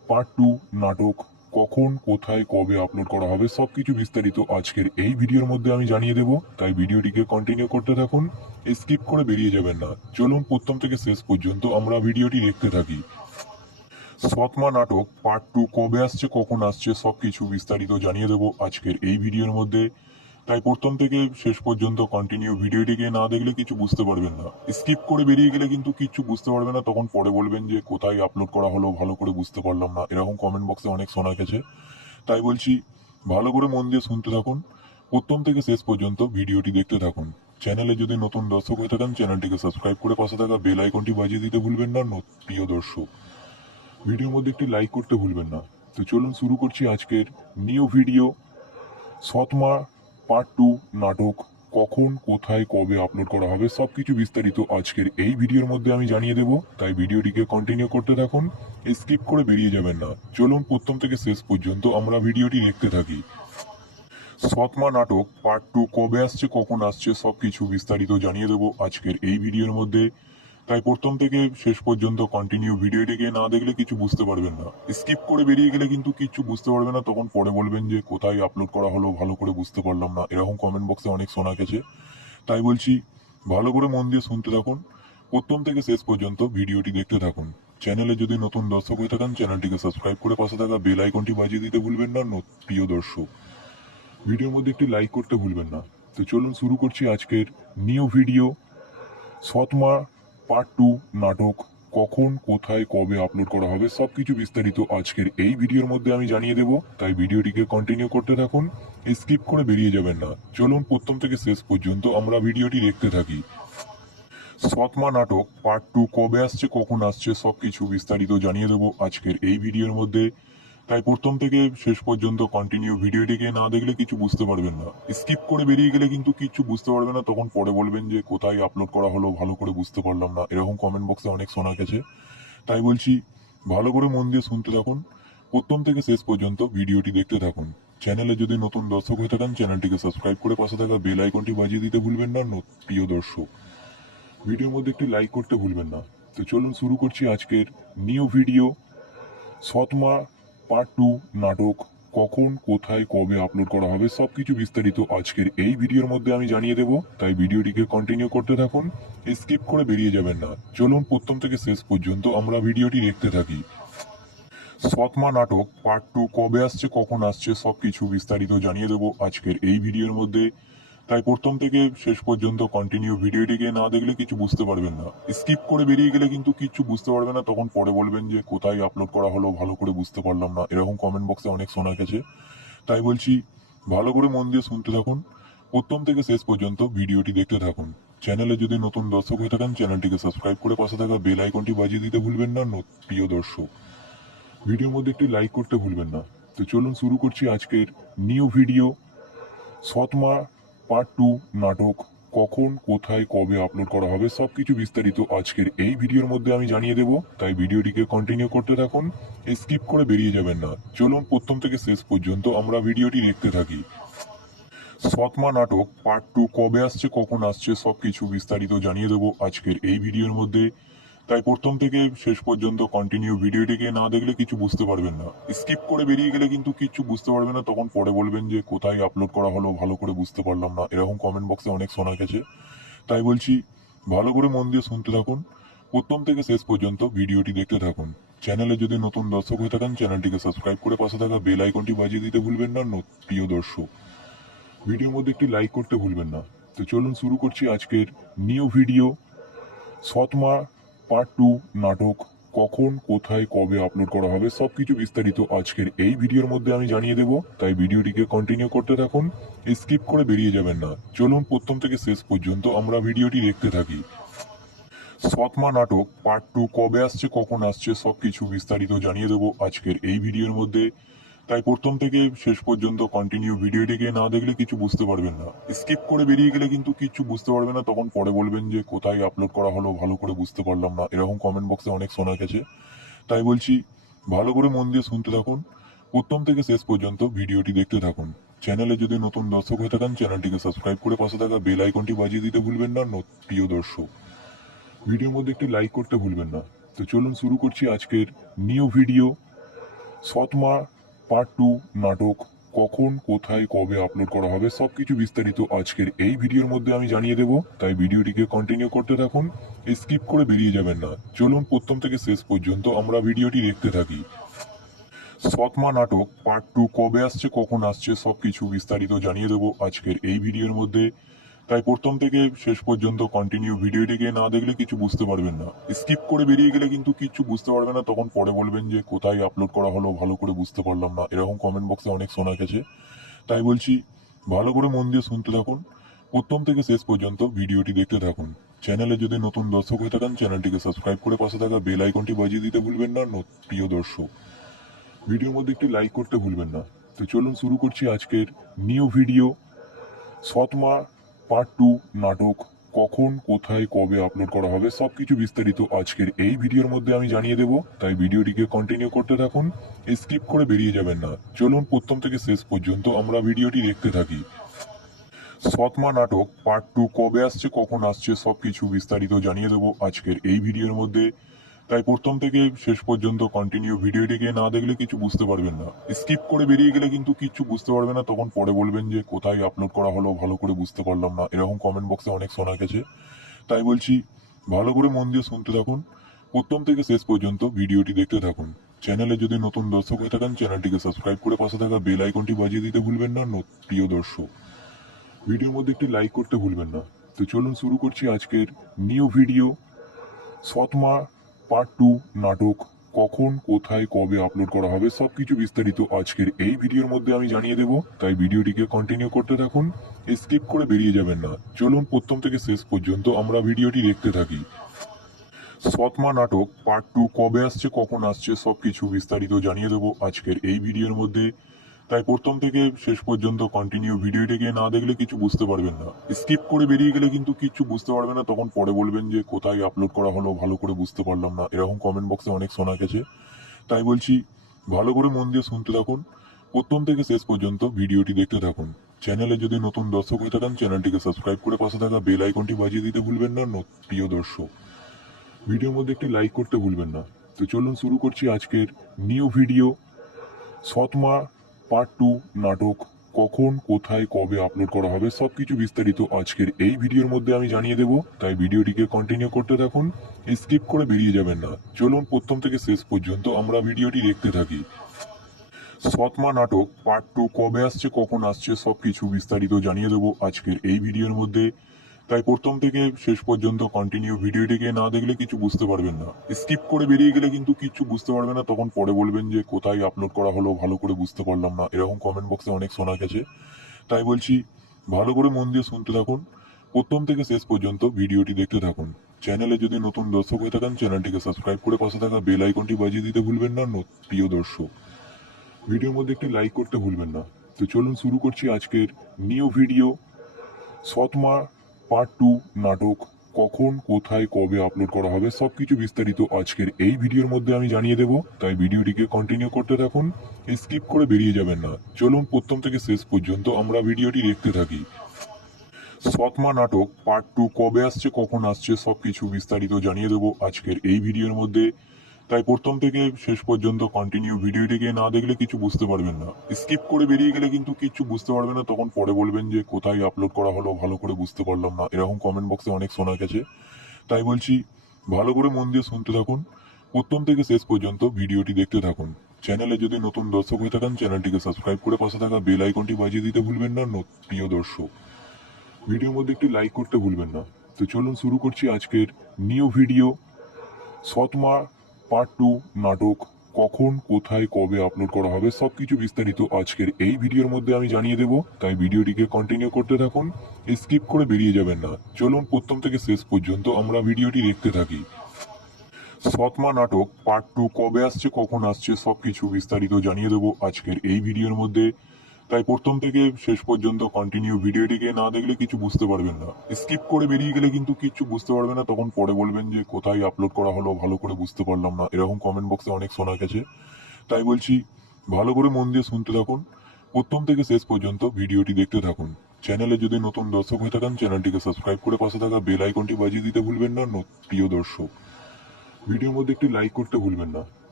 পার্ট টু নাটক কখন কোথায় কবে আপলোড করা হবে সবকিছু বিস্তারিত আজকের এই ভিডিওর মধ্যে আমি জানিয়ে দেব, তাই ভিডিওটিকে কন্টিনিউ করতে থাকুন, স্কিপ করে বেরিয়ে যাবেন না। চলুন প্রথম থেকে শেষ পর্যন্ত আমরা ভিডিওটি দেখতে থাকি। সৎমা নাটক পার্ট টু কবে আসছে কখন আসছে সবকিছু বিস্তারিত জানিয়ে দেব আজকের এই ভিডিওর মধ্যে, তাই প্রথম থেকে শেষ পর্যন্ত কন্টিনিউ ভিডিওটিকে না দেখলে কিছু বুঝতে পারবেন না। স্কিপ করে বেরিয়ে গেলে কিন্তু কিছু বুঝতে পারবেন না, তখন পরে বলবেন যে কোথায় আপলোড করা হলো ভালো করে বুঝতে পারলাম না, এরকম কমেন্ট বক্সে অনেক শোনা গেছে। তাই বলছি ভালো করে মন দিয়ে শুনতে থাকুন, প্রথম থেকে শেষ পর্যন্ত ভিডিওটি দেখতে থাকুন। চ্যানেলে যদি নতুন দর্শক হয়ে থাকেন চ্যানেলটিকে সাবস্ক্রাইব করে পাশে থাকা বেল আইকনটি বাজিয়ে দিতে ভুলবেন না। প্রিয় দর্শক, ভিডিওর মধ্যে একটি লাইক করতে ভুলবেন না। তো চলুন শুরু করছি আজকের নিউ ভিডিও। সৎমা পার্ট টু নাটক কখন কোথায় কবে আপলোড করা হবে সবকিছু বিস্তারিত আজকের এই ভিডিওর মধ্যে আমি জানিয়ে দেব, তাই ভিডিওটিকে কন্টিনিউ করতে থাকুন, স্কিপ করে বেরিয়ে যাবেন না। চলুন প্রথম থেকে শেষ পর্যন্ত আমরা ভিডিওটি দেখতে থাকি। সৎমা নাটক পার্ট টু কবে আসছে কখন আসছে সবকিছু বিস্তারিত জানিয়ে দেব আজকের এই ভিডিওর মধ্যে, তাই প্রথম থেকে শেষ পর্যন্ত কন্টিনিউ ভিডিওটিকে না দেখলে কিছু বুঝতে পারবেন না। স্কিপ করে বেরিয়ে গেলে কিন্তু কিছু বুঝতে পারবেন না, তখন পরে বলবেন যে কোথায় আপলোড করা হলো ভালো করে বুঝতে পারলাম না, এরকম কমেন্ট বক্সে অনেক শোনা গেছে। তাই বলছি ভালো করে মন দিয়ে শুনতে থাকুন, প্রথম থেকে শেষ পর্যন্ত ভিডিওটি দেখতে থাকুন। চ্যানেলে যদি নতুন দর্শক হয়ে থাকেন চ্যানেলটিকে সাবস্ক্রাইব করে পাশে থাকা বেল আইকনটি বাজিয়ে দিতে ভুলবেন না। প্রিয় দর্শক, ভিডিওর মধ্যে একটি লাইক করতে ভুলবেন না। তো চলুন শুরু করছি আজকের নিউ ভিডিও। সৎমা পার্ট টু নাটক কখন কোথায় কবে আপলোড করা হবে সবকিছু বিস্তারিত আজকের এই ভিডিওর মধ্যে আমি জানিয়ে দেব, তাই ভিডিওটিকে কন্টিনিউ করতে থাকুন, স্কিপ করে বেরিয়ে যাবেন না। চলুন প্রথম থেকে শেষ পর্যন্ত আমরা ভিডিওটি দেখতে থাকি। সৎমা নাটক পার্ট টু কবে আসছে কখন আসছে সবকিছু বিস্তারিত জানিয়ে দেব আজকের এই ভিডিওর মধ্যে, তাই প্রথম থেকে শেষ পর্যন্ত কন্টিনিউ ভিডিওটিকে না দেখলে কিছু বুঝতে পারবেন না। স্কিপ করে বেরিয়ে গেলে কিন্তু কিছু বুঝতে পারবেন না, তখন পরে বলবেন যে কোথায় আপলোড করা হলো ভালো করে বুঝতে পারলাম না, এরকম কমেন্ট বক্সে অনেক শোনা গেছে। তাই বলছি ভালো করে মন দিয়ে শুনতে থাকুন, প্রথম থেকে শেষ পর্যন্ত ভিডিওটি দেখতে থাকুন। চ্যানেলে যদি নতুন দর্শক হয়ে থাকেন চ্যানেলটিকে সাবস্ক্রাইব করে পাশে থাকা বেল আইকনটি বাজিয়ে দিতে ভুলবেন না। প্রিয় দর্শক, ভিডিওর মধ্যে একটি লাইক করতে ভুলবেন না। তো চলুন শুরু করছি আজকের নিউ ভিডিও। সৎমা পার্ট টু নাটক কখন কোথায় কবে আপলোড করা হবে সবকিছু বিস্তারিত আজকের এই ভিডিওর মধ্যে আমি জানিয়ে দেব, তাই ভিডিওটিকে কন্টিনিউ করতে থাকুন, স্কিপ করে বেরিয়ে যাবেন না। চলুন প্রথম থেকে শেষ পর্যন্ত আমরা ভিডিওটি দেখতে থাকি। সৎমা নাটক পার্ট টু কবে আসছে কখন আসছে সবকিছু বিস্তারিত জানিয়ে দেব আজকের এই ভিডিওর মধ্যে, তাই প্রথম থেকে শেষ পর্যন্ত কন্টিনিউ ভিডিওটিকে না দেখলে কিছু বুঝতে পারবেন না। স্কিপ করে বেরিয়ে গেলে কিন্তু কিছু বুঝতে পারবেন না, তখন পরে বলবেন যে কোথায় আপলোড করা হলো ভালো করে বুঝতে পারলাম না, এরকম কমেন্ট বক্সে অনেক শোনা গেছে। তাই বলছি ভালো করে মন দিয়ে শুনতে থাকুন, প্রথম থেকে শেষ পর্যন্ত ভিডিওটি দেখতে থাকুন। চ্যানেলে যদি নতুন দর্শক হয়ে থাকেন চ্যানেলটিকে সাবস্ক্রাইব করে পাশে থাকা বেল আইকনটি বাজিয়ে দিতে ভুলবেন না। প্রিয় দর্শক, ভিডিওর মধ্যে একটি লাইক করতে ভুলবেন না। তো চলুন শুরু করছি আজকের নিউ ভিডিও। সৎমা পার্ট টু নাটক কখন কোথায় কবে আপলোড করা হবে সবকিছু বিস্তারিত আজকের এই ভিডিওর মধ্যে আমি জানিয়ে দেব, তাই ভিডিওটিকে কন্টিনিউ করতে থাকুন, স্কিপ করে বেরিয়ে যাবেন না। চলুন প্রথম থেকে শেষ পর্যন্ত আমরা ভিডিওটি দেখতে থাকি। সৎমা নাটক পার্ট টু কবে আসছে কখন আসছে সবকিছু বিস্তারিত জানিয়ে দেব আজকের এই ভিডিওর মধ্যে, তাই প্রথম থেকে শেষ পর্যন্ত কন্টিনিউ ভিডিওটিকে না দেখলে কিছু বুঝতে পারবেন না। স্কিপ করে বেরিয়ে গেলে কিন্তু কিছু বুঝতে পারবেন না, তখন পরে বলবেন যে কোথায় আপলোড করা হলো ভালো করে বুঝতে পারলাম না, এরকম কমেন্ট বক্সে অনেক শোনা গেছে। তাই বলছি ভালো করে মন দিয়ে শুনতে থাকুন, প্রথম থেকে শেষ পর্যন্ত ভিডিওটি দেখতে থাকুন। চ্যানেলে যদি নতুন দর্শক হয়ে থাকেন চ্যানেলটিকে সাবস্ক্রাইব করে পাশে থাকা বেল আইকনটি বাজিয়ে দিতে ভুলবেন না। প্রিয় দর্শক, ভিডিওর মধ্যে একটি লাইক করতে ভুলবেন না। তো চলুন শুরু করছি আজকের নিউ ভিডিও। সৎমা পার্ট টু নাটক কখন কোথায় কবে আপলোড করা হবে সবকিছু বিস্তারিত আজকের এই ভিডিওর মধ্যে আমি জানিয়ে দেব, তাই ভিডিওটিকে কন্টিনিউ করতে থাকুন, স্কিপ করে বেরিয়ে যাবেন না। চলুন প্রথম থেকে শেষ পর্যন্ত আমরা ভিডিওটি দেখতে থাকি। সৎমা নাটক পার্ট টু কবে আসছে কখন আসছে সবকিছু বিস্তারিত জানিয়ে দেব আজকের এই ভিডিওর মধ্যে, তাই প্রথম থেকে শেষ পর্যন্ত কন্টিনিউ ভিডিওটিকে না দেখলে কিছু বুঝতে পারবেন না। স্কিপ করে বেরিয়ে গেলে কিন্তু কিছু বুঝতে পারবেন না, তখন পরে বলবেন যে কোথায় আপলোড করা হলো ভালো করে বুঝতে পারলাম না, এরকম কমেন্ট বক্সে অনেক শোনা গেছে। তাই বলছি ভালো করে মন দিয়ে শুনতে থাকুন, প্রথম থেকে শেষ পর্যন্ত ভিডিওটি দেখতে থাকুন। চ্যানেলে যদি নতুন দর্শক হয়ে থাকেন চ্যানেলটিকে সাবস্ক্রাইব করে পাশে থাকা বেল আইকনটি বাজিয়ে দিতে ভুলবেন না। প্রিয় দর্শক, ভিডিওর মধ্যে একটি লাইক করতে ভুলবেন না। তো চলুন শুরু করছি আজকের নিউ ভিডিও। সৎমা পার্ট 2 নাটক কখন কোথায় কবে আপলোড করা হবে সবকিছু বিস্তারিত আজকের এই ভিডিওর মধ্যে আমি জানিয়ে দেব, তাই ভিডিওটিকে কন্টিনিউ করতে থাকুন, স্কিপ করে বেরিয়ে যাবেন না। চলুন প্রথম থেকে শেষ পর্যন্ত আমরা ভিডিওটি দেখতে থাকি। সৎমা নাটক পার্ট 2 কবে আসছে কখন আসছে সবকিছু বিস্তারিত জানিয়ে দেব আজকের এই ভিডিওর মধ্যে, তাই প্রথম থেকে শেষ পর্যন্ত কন্টিনিউ ভিডিওটিকে না দেখলে কিছু বুঝতে পারবেন না। স্কিপ করে বেরিয়ে গেলে কিন্তু কিছু বুঝতে পারবেন না, তখন পরে বলবেন যে কোথায় আপলোড করা হলো ভালো করে বুঝতে পারলাম না, এরকম কমেন্ট বক্সে অনেক শোনা গেছে। তাই বলছি ভালো করে মন দিয়ে শুনতে থাকুন, প্রথম থেকে শেষ পর্যন্ত ভিডিওটি দেখতে থাকুন। চ্যানেলে যদি নতুন দর্শক হয়ে থাকেন চ্যানেলটিকে সাবস্ক্রাইব করে পাশে থাকা বেল আইকনটি বাজিয়ে দিতে ভুলবেন না। প্রিয় দর্শক, ভিডিওর মধ্যে একটি লাইক করতে ভুলবেন না। তো চলুন শুরু করছি আজকের নিউ ভিডিও। সৎমা পার্ট 2 নাটক কখন কোথায় কবে আপলোড করা হবে সবকিছু বিস্তারিত আজকের এই ভিডিওর মধ্যে আমি জানিয়ে দেব, তাই ভিডিওটিকে কন্টিনিউ করতে থাকুন, স্কিপ করে বেরিয়ে যাবেন না। চলুন প্রথম থেকে শেষ পর্যন্ত আমরা ভিডিওটি দেখতে থাকি। সৎমা নাটক পার্ট 2 কবে আসছে কখন আসছে সবকিছু বিস্তারিত জানিয়ে দেব আজকের এই ভিডিওর মধ্যে, তাই প্রথম থেকে শেষ পর্যন্ত কন্টিনিউ ভিডিওটিকে না দেখলে কিছু বুঝতে পারবেন না। স্কিপ করে বেরিয়ে গেলে কিন্তু কিছু বুঝতে পারবেন না, তখন পরে বলবেন যে কোথায় আপলোড করা হলো ভালো করে বুঝতে পারলাম না, এরকম কমেন্ট বক্সে অনেক শোনা গেছে। তাই বলছি ভালো করে মন দিয়ে শুনতে থাকুন, প্রথম থেকে শেষ পর্যন্ত ভিডিওটি দেখতে থাকুন। চ্যানেলে যদি নতুন দর্শক হয়ে থাকেন চ্যানেলটিকে সাবস্ক্রাইব করে পাশে থাকা বেল আইকনটি বাজিয়ে দিতে ভুলবেন না। প্রিয় দর্শক, ভিডিওর মধ্যে একটি লাইক করতে ভুলবেন না। তো চলুন শুরু করছি আজকের নিউ ভিডিও। সৎমা পার্ট 2 নাটক কখন কোথায় কবে আপলোড করা হবে সবকিছু বিস্তারিত আজকের এই ভিডিওর মধ্যে আমি জানিয়ে দেব, তাই ভিডিওটিকে কন্টিনিউ করতে থাকুন, স্কিপ করে বেরিয়ে যাবেন না। চলুন প্রথম থেকে শেষ পর্যন্ত আমরা ভিডিওটি দেখতে থাকি। সৎমা নাটক পার্ট 2 কবে আসছে কখন আসছে সবকিছু বিস্তারিত জানিয়ে দেব আজকের এই ভিডিওর মধ্যে, তাই প্রথম থেকে শেষ পর্যন্ত কন্টিনিউ ভিডিওটিকে না দেখলে কিছু বুঝতে পারবেন না। স্কিপ করে বেরিয়ে গেলে কিন্তু কিছু বুঝতে পারবেন না, তখন পরে বলবেন যে কোথায় আপলোড করা হলো ভালো করে বুঝতে পারলাম না, এরকম কমেন্ট বক্সে অনেক শোনা গেছে। তাই বলছি ভালো করে মন দিয়ে শুনতে থাকুন, প্রথম থেকে শেষ পর্যন্ত ভিডিওটি দেখতে থাকুন। চ্যানেলে যদি নতুন দর্শক হয়ে থাকেন চ্যানেলটিকে সাবস্ক্রাইব করে পাশে থাকা বেল আইকনটি বাজিয়ে দিতে ভুলবেন না। প্রিয় দর্শক, ভিডিওর মধ্যে একটি লাইক করতে ভুলবেন না। তো চলুন শুরু করছি আজকের নিউ ভিডিও। সৎমা পার্ট 2 নাটক কখন কোথায় কবে আপলোড করা হবে সবকিছু বিস্তারিত আজকের এই ভিডিওর মধ্যে আমি জানিয়ে দেব, তাই ভিডিওটিকে কন্টিনিউ করতে থাকুন, স্কিপ করে বেরিয়ে যাবেন না। চলুন প্রথম থেকে শেষ পর্যন্ত আমরা ভিডিওটি দেখতে থাকি। সৎমা নাটক পার্ট 2 কবে আসছে কখন আসছে সবকিছু বিস্তারিত জানিয়ে দেব আজকের এই ভিডিওর মধ্যে, তাই প্রথম থেকে শেষ পর্যন্ত কন্টিনিউ ভিডিওটিকে না দেখলে কিছু বুঝতে পারবেন না। স্কিপ করে বেরিয়ে গেলে কিন্তু কিছু বুঝতে পারবেন না, তখন পরে বলবেন যে কোথায় আপলোড করা হলো ভালো করে বুঝতে পারলাম না, এরকম কমেন্ট বক্সে অনেক শোনা গেছে। তাই বলছি ভালো করে মন দিয়ে শুনতে থাকুন, প্রথম থেকে শেষ পর্যন্ত ভিডিওটি দেখতে থাকুন। চ্যানেলে যদি নতুন দর্শক হয়ে থাকেন চ্যানেলটিকে সাবস্ক্রাইব করে পাশে থাকা বেল আইকনটি বাজিয়ে দিতে ভুলবেন না। প্রিয় দর্শক, ভিডিওর মধ্যে একটি লাইক করতে ভুলবেন না। তো চলুন শুরু করছি আজকের নিউ ভিডিও। সৎমা পার্ট 2 নাটক কখন কোথায় কবে আপলোড করা হবে সবকিছু বিস্তারিত আজকের এই ভিডিওর মধ্যে আমি জানিয়ে দেব, তাই ভিডিওটিকে কন্টিনিউ করতে থাকুন, স্কিপ করে বেরিয়ে যাবেন না। চলুন প্রথম থেকে শেষ পর্যন্ত আমরা ভিডিওটি দেখতে থাকি। সৎমা নাটক পার্ট 2 কবে আসছে কখন আসছে সবকিছু বিস্তারিত জানিয়ে দেব আজকের এই ভিডিওর মধ্যে, তাই প্রথম থেকে শেষ পর্যন্ত কন্টিনিউ ভিডিওটিকে না দেখলে কিছু বুঝতে পারবেন না। স্কিপ করে বেরিয়ে গেলে কিন্তু কিছু বুঝতে পারবেন না, তখন পরে বলবেন যে কোথায় আপলোড করা হলো ভালো করে বুঝতে পারলাম না, এরকম কমেন্ট বক্সে অনেক শোনা গেছে। তাই বলছি ভালো করে মন দিয়ে শুনতে থাকুন, প্রথম থেকে শেষ পর্যন্ত ভিডিওটি দেখতে থাকুন। চ্যানেলে যদি নতুন দর্শক হয়ে থাকেন চ্যানেলটিকে সাবস্ক্রাইব করে পাশে থাকা বেল আইকনটি বাজিয়ে দিতে ভুলবেন না। প্রিয় দর্শক, ভিডিওর মধ্যে একটি লাইক করতে ভুলবেন না। তো চলুন শুরু করছি আজকের নিউ ভিডিও। সৎমা পার্ট 2 নাটক কখন কোথায় কবে আপলোড করা হবে সবকিছু বিস্তারিত আজকের এই ভিডিওর মধ্যে আমি জানিয়ে দেব, তাই ভিডিওটিকে কন্টিনিউ করতে থাকুন, স্কিপ করে বেরিয়ে যাবেন না। চলুন প্রথম থেকে শেষ পর্যন্ত আমরা ভিডিওটি দেখতে থাকি। সৎমা নাটক পার্ট 2 কবে আসছে কখন আসছে সবকিছু বিস্তারিত জানিয়ে দেব আজকের এই ভিডিওর মধ্যে, তাই প্রথম থেকে শেষ পর্যন্ত কন্টিনিউ ভিডিওটিকে না দেখলে কিছু বুঝতে পারবেন না। স্কিপ করে বেরিয়ে গেলে কিন্তু কিছু বুঝতে পারবেন না, তখন পরে বলবেন যে কোথায় আপলোড করা হলো ভালো করে বুঝতে পারলাম না, এরকম কমেন্ট বক্সে অনেক শোনা গেছে। তাই বলছি ভালো করে মন দিয়ে শুনতে থাকুন, প্রথম থেকে শেষ পর্যন্ত ভিডিওটি দেখতে থাকুন। চ্যানেলে যদি নতুন দর্শক হয়ে থাকেন চ্যানেলটিকে সাবস্ক্রাইব করে পাশে থাকা বেল আইকনটি বাজিয়ে দিতে ভুলবেন না। প্রিয় দর্শক, ভিডিওর মধ্যে একটি লাইক করতে ভুলবেন না।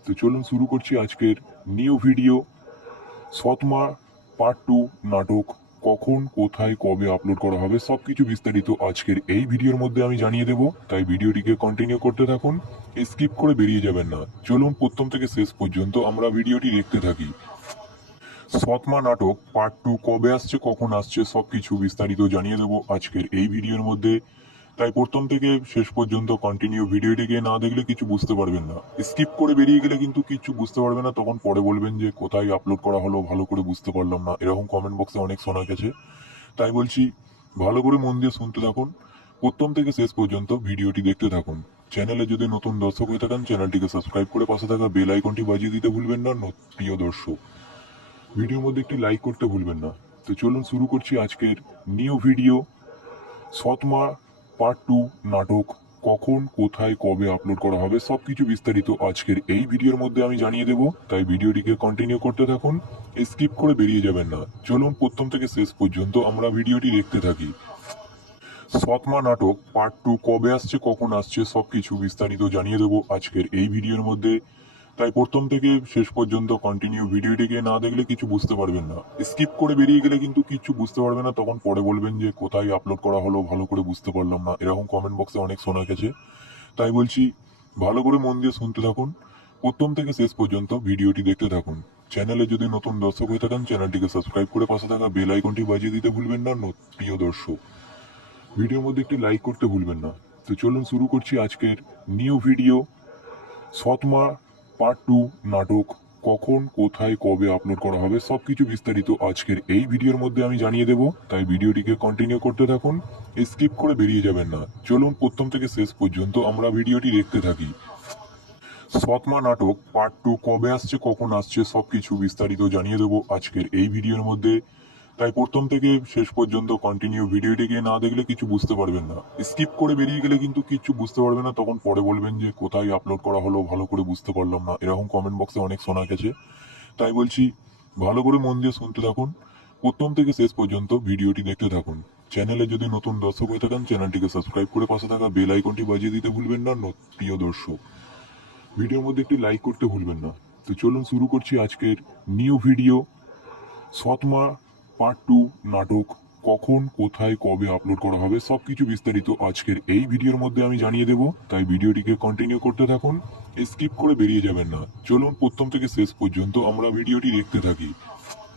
তো চলুন শুরু করছি আজকের নিউ ভিডিও। সৎমা পার্ট 2 নাটক কখন, কোথায়, কবে আপলোড করা হবে সবকিছু বিস্তারিত আজকের এই ভিডিওর মধ্যে আমি জানিয়ে দেব, তাই ভিডিওটিকে কন্টিনিউ করতে থাকুন, স্কিপ করে বেরিয়ে যাবেন না। চলুন প্রথম থেকে শেষ পর্যন্ত আমরা ভিডিওটি দেখতে থাকি। সৎমা নাটক পার্ট 2 কবে আসছে, কখন আসছে সবকিছু বিস্তারিত জানিয়ে দেব আজকের এই ভিডিওর মধ্যে, তাই প্রথম থেকে শেষ পর্যন্ত কন্টিনিউ ভিডিওটিকে না দেখলে কিছু বুঝতে পারবেন না। স্কিপ করে বেরিয়ে গেলে কিন্তু কিছু বুঝতে পারবেন না, তখন পরে বলবেন যে কোথায় আপলোড করা হলো, ভালো করে বুঝতে পারলাম না, এরকম কমেন্ট বক্সে অনেক শোনা গেছে। তাই বলছি ভালো করে মন দিয়ে শুনতে থাকুন, প্রথম থেকে শেষ পর্যন্ত ভিডিওটি দেখতে থাকুন। চ্যানেলে যদি নতুন দর্শক হয়ে থাকেন চ্যানেলটিকে সাবস্ক্রাইব করে পাশে থাকা বেল আইকনটি বাজিয়ে দিতে ভুলবেন না। প্রিয় দর্শক, ভিডিওর মধ্যে একটি লাইক করতে ভুলবেন না। তো চলুন শুরু করছি আজকের নিউ ভিডিও। সৎমা পার্ট 2 নাটক কখন, কোথায়, কবে আপলোড করা হবে সবকিছু বিস্তারিত আজকের এই ভিডিওর মধ্যে আমি জানিয়ে দেব, তাই ভিডিওটিকে কন্টিনিউ করতে থাকুন, স্কিপ করে বেরিয়ে যাবেন না। চলুন প্রথম থেকে শেষ পর্যন্ত আমরা ভিডিওটি দেখতে থাকি। সৎমা নাটক পার্ট 2 কবে আসছে, কখন আসছে সবকিছু বিস্তারিত জানিয়ে দেব আজকের এই ভিডিওর মধ্যে, তাই প্রথম থেকে শেষ পর্যন্ত কন্টিনিউ ভিডিওটিকে না দেখলে কিছু বুঝতে পারবেন না। স্কিপ করে বেরিয়ে গেলে কিন্তু কিছু বুঝতে পারবেন না, তখন পরে বলবেন যে কোথায় আপলোড করা হলো, ভালো করে বুঝতে পারলাম না, এরকম কমেন্ট বক্সে অনেক শোনা গেছে। তাই বলছি ভালো করে মন দিয়ে শুনতে থাকুন, প্রথম থেকে শেষ পর্যন্ত ভিডিওটি দেখতে থাকুন। চ্যানেলে যদি নতুন দর্শক হয়ে থাকেন চ্যানেলটিকে সাবস্ক্রাইব করে পাশে থাকা বেল আইকনটি বাজিয়ে দিতে ভুলবেন না। প্রিয় দর্শক, ভিডিওর মধ্যে একটি লাইক করতে ভুলবেন না। তো চলুন শুরু করছি আজকের নিউ ভিডিও। সৎমা পার্ট 2 নাটক কখন, কোথায়, কবে আপলোড করা হবে সবকিছু বিস্তারিত আজকের এই ভিডিওর মধ্যে আমি জানিয়ে দেব, তাই ভিডিওটিকে কন্টিনিউ করতে থাকুন, স্কিপ করে বেরিয়ে যাবেন না। চলুন প্রথম থেকে শেষ পর্যন্ত আমরা ভিডিওটি দেখতে থাকি। সৎমা পার্ট 2 নাটক কখন, কোথায়, কবে আপলোড করা হবে সবকিছু বিস্তারিত আজকের এই ভিডিওর মধ্যে আমি জানিয়ে দেব, তাই ভিডিওটিকে কন্টিনিউ করতে থাকুন, স্কিপ করে বেরিয়ে যাবেন না। চলুন প্রথম থেকে শেষ পর্যন্ত আমরা ভিডিওটি দেখতে থাকি। সৎমা নাটক পার্ট 2 কবে আসছে, কখন আসছে সবকিছু বিস্তারিত জানিয়ে দেব আজকের এই ভিডিওর মধ্যে, তাই প্রথম থেকে শেষ পর্যন্ত কন্টিনিউ ভিডিওটিকে না দেখলে কিছু বুঝতে পারবেন না। স্কিপ করে বেরিয়ে গেলে কিন্তু কিছু বুঝতে পারবেন না, তখন পরে বলবেন যে কোথায় আপলোড করা হলো, ভালো করে বুঝতে পারলাম না, এরকম কমেন্ট বক্সে অনেক শোনা গেছে। তাই বলছি ভালো করে মন দিয়ে শুনতে থাকুন, প্রথম থেকে শেষ পর্যন্ত ভিডিওটি দেখতে থাকুন। চ্যানেলে যদি নতুন দর্শক হয়ে থাকেন চ্যানেলটিকে সাবস্ক্রাইব করে পাশে থাকা বেল আইকনটি বাজিয়ে দিতে ভুলবেন না। প্রিয় দর্শক, ভিডিওর মধ্যে একটি লাইক করতে ভুলবেন না। তো চলুন শুরু করছি আজকের নিউ ভিডিও। সৎমা পার্ট 2 নাটক কখন, কোথায়, কবে আপলোড করা হবে সবকিছু বিস্তারিত আজকের এই ভিডিওর মধ্যে আমি জানিয়ে দেব, তাই ভিডিওটিকে কন্টিনিউ করতে থাকুন, স্কিপ করে বেরিয়ে যাবেন না। চলুন প্রথম থেকে শেষ পর্যন্ত আমরা ভিডিওটি দেখতে থাকি।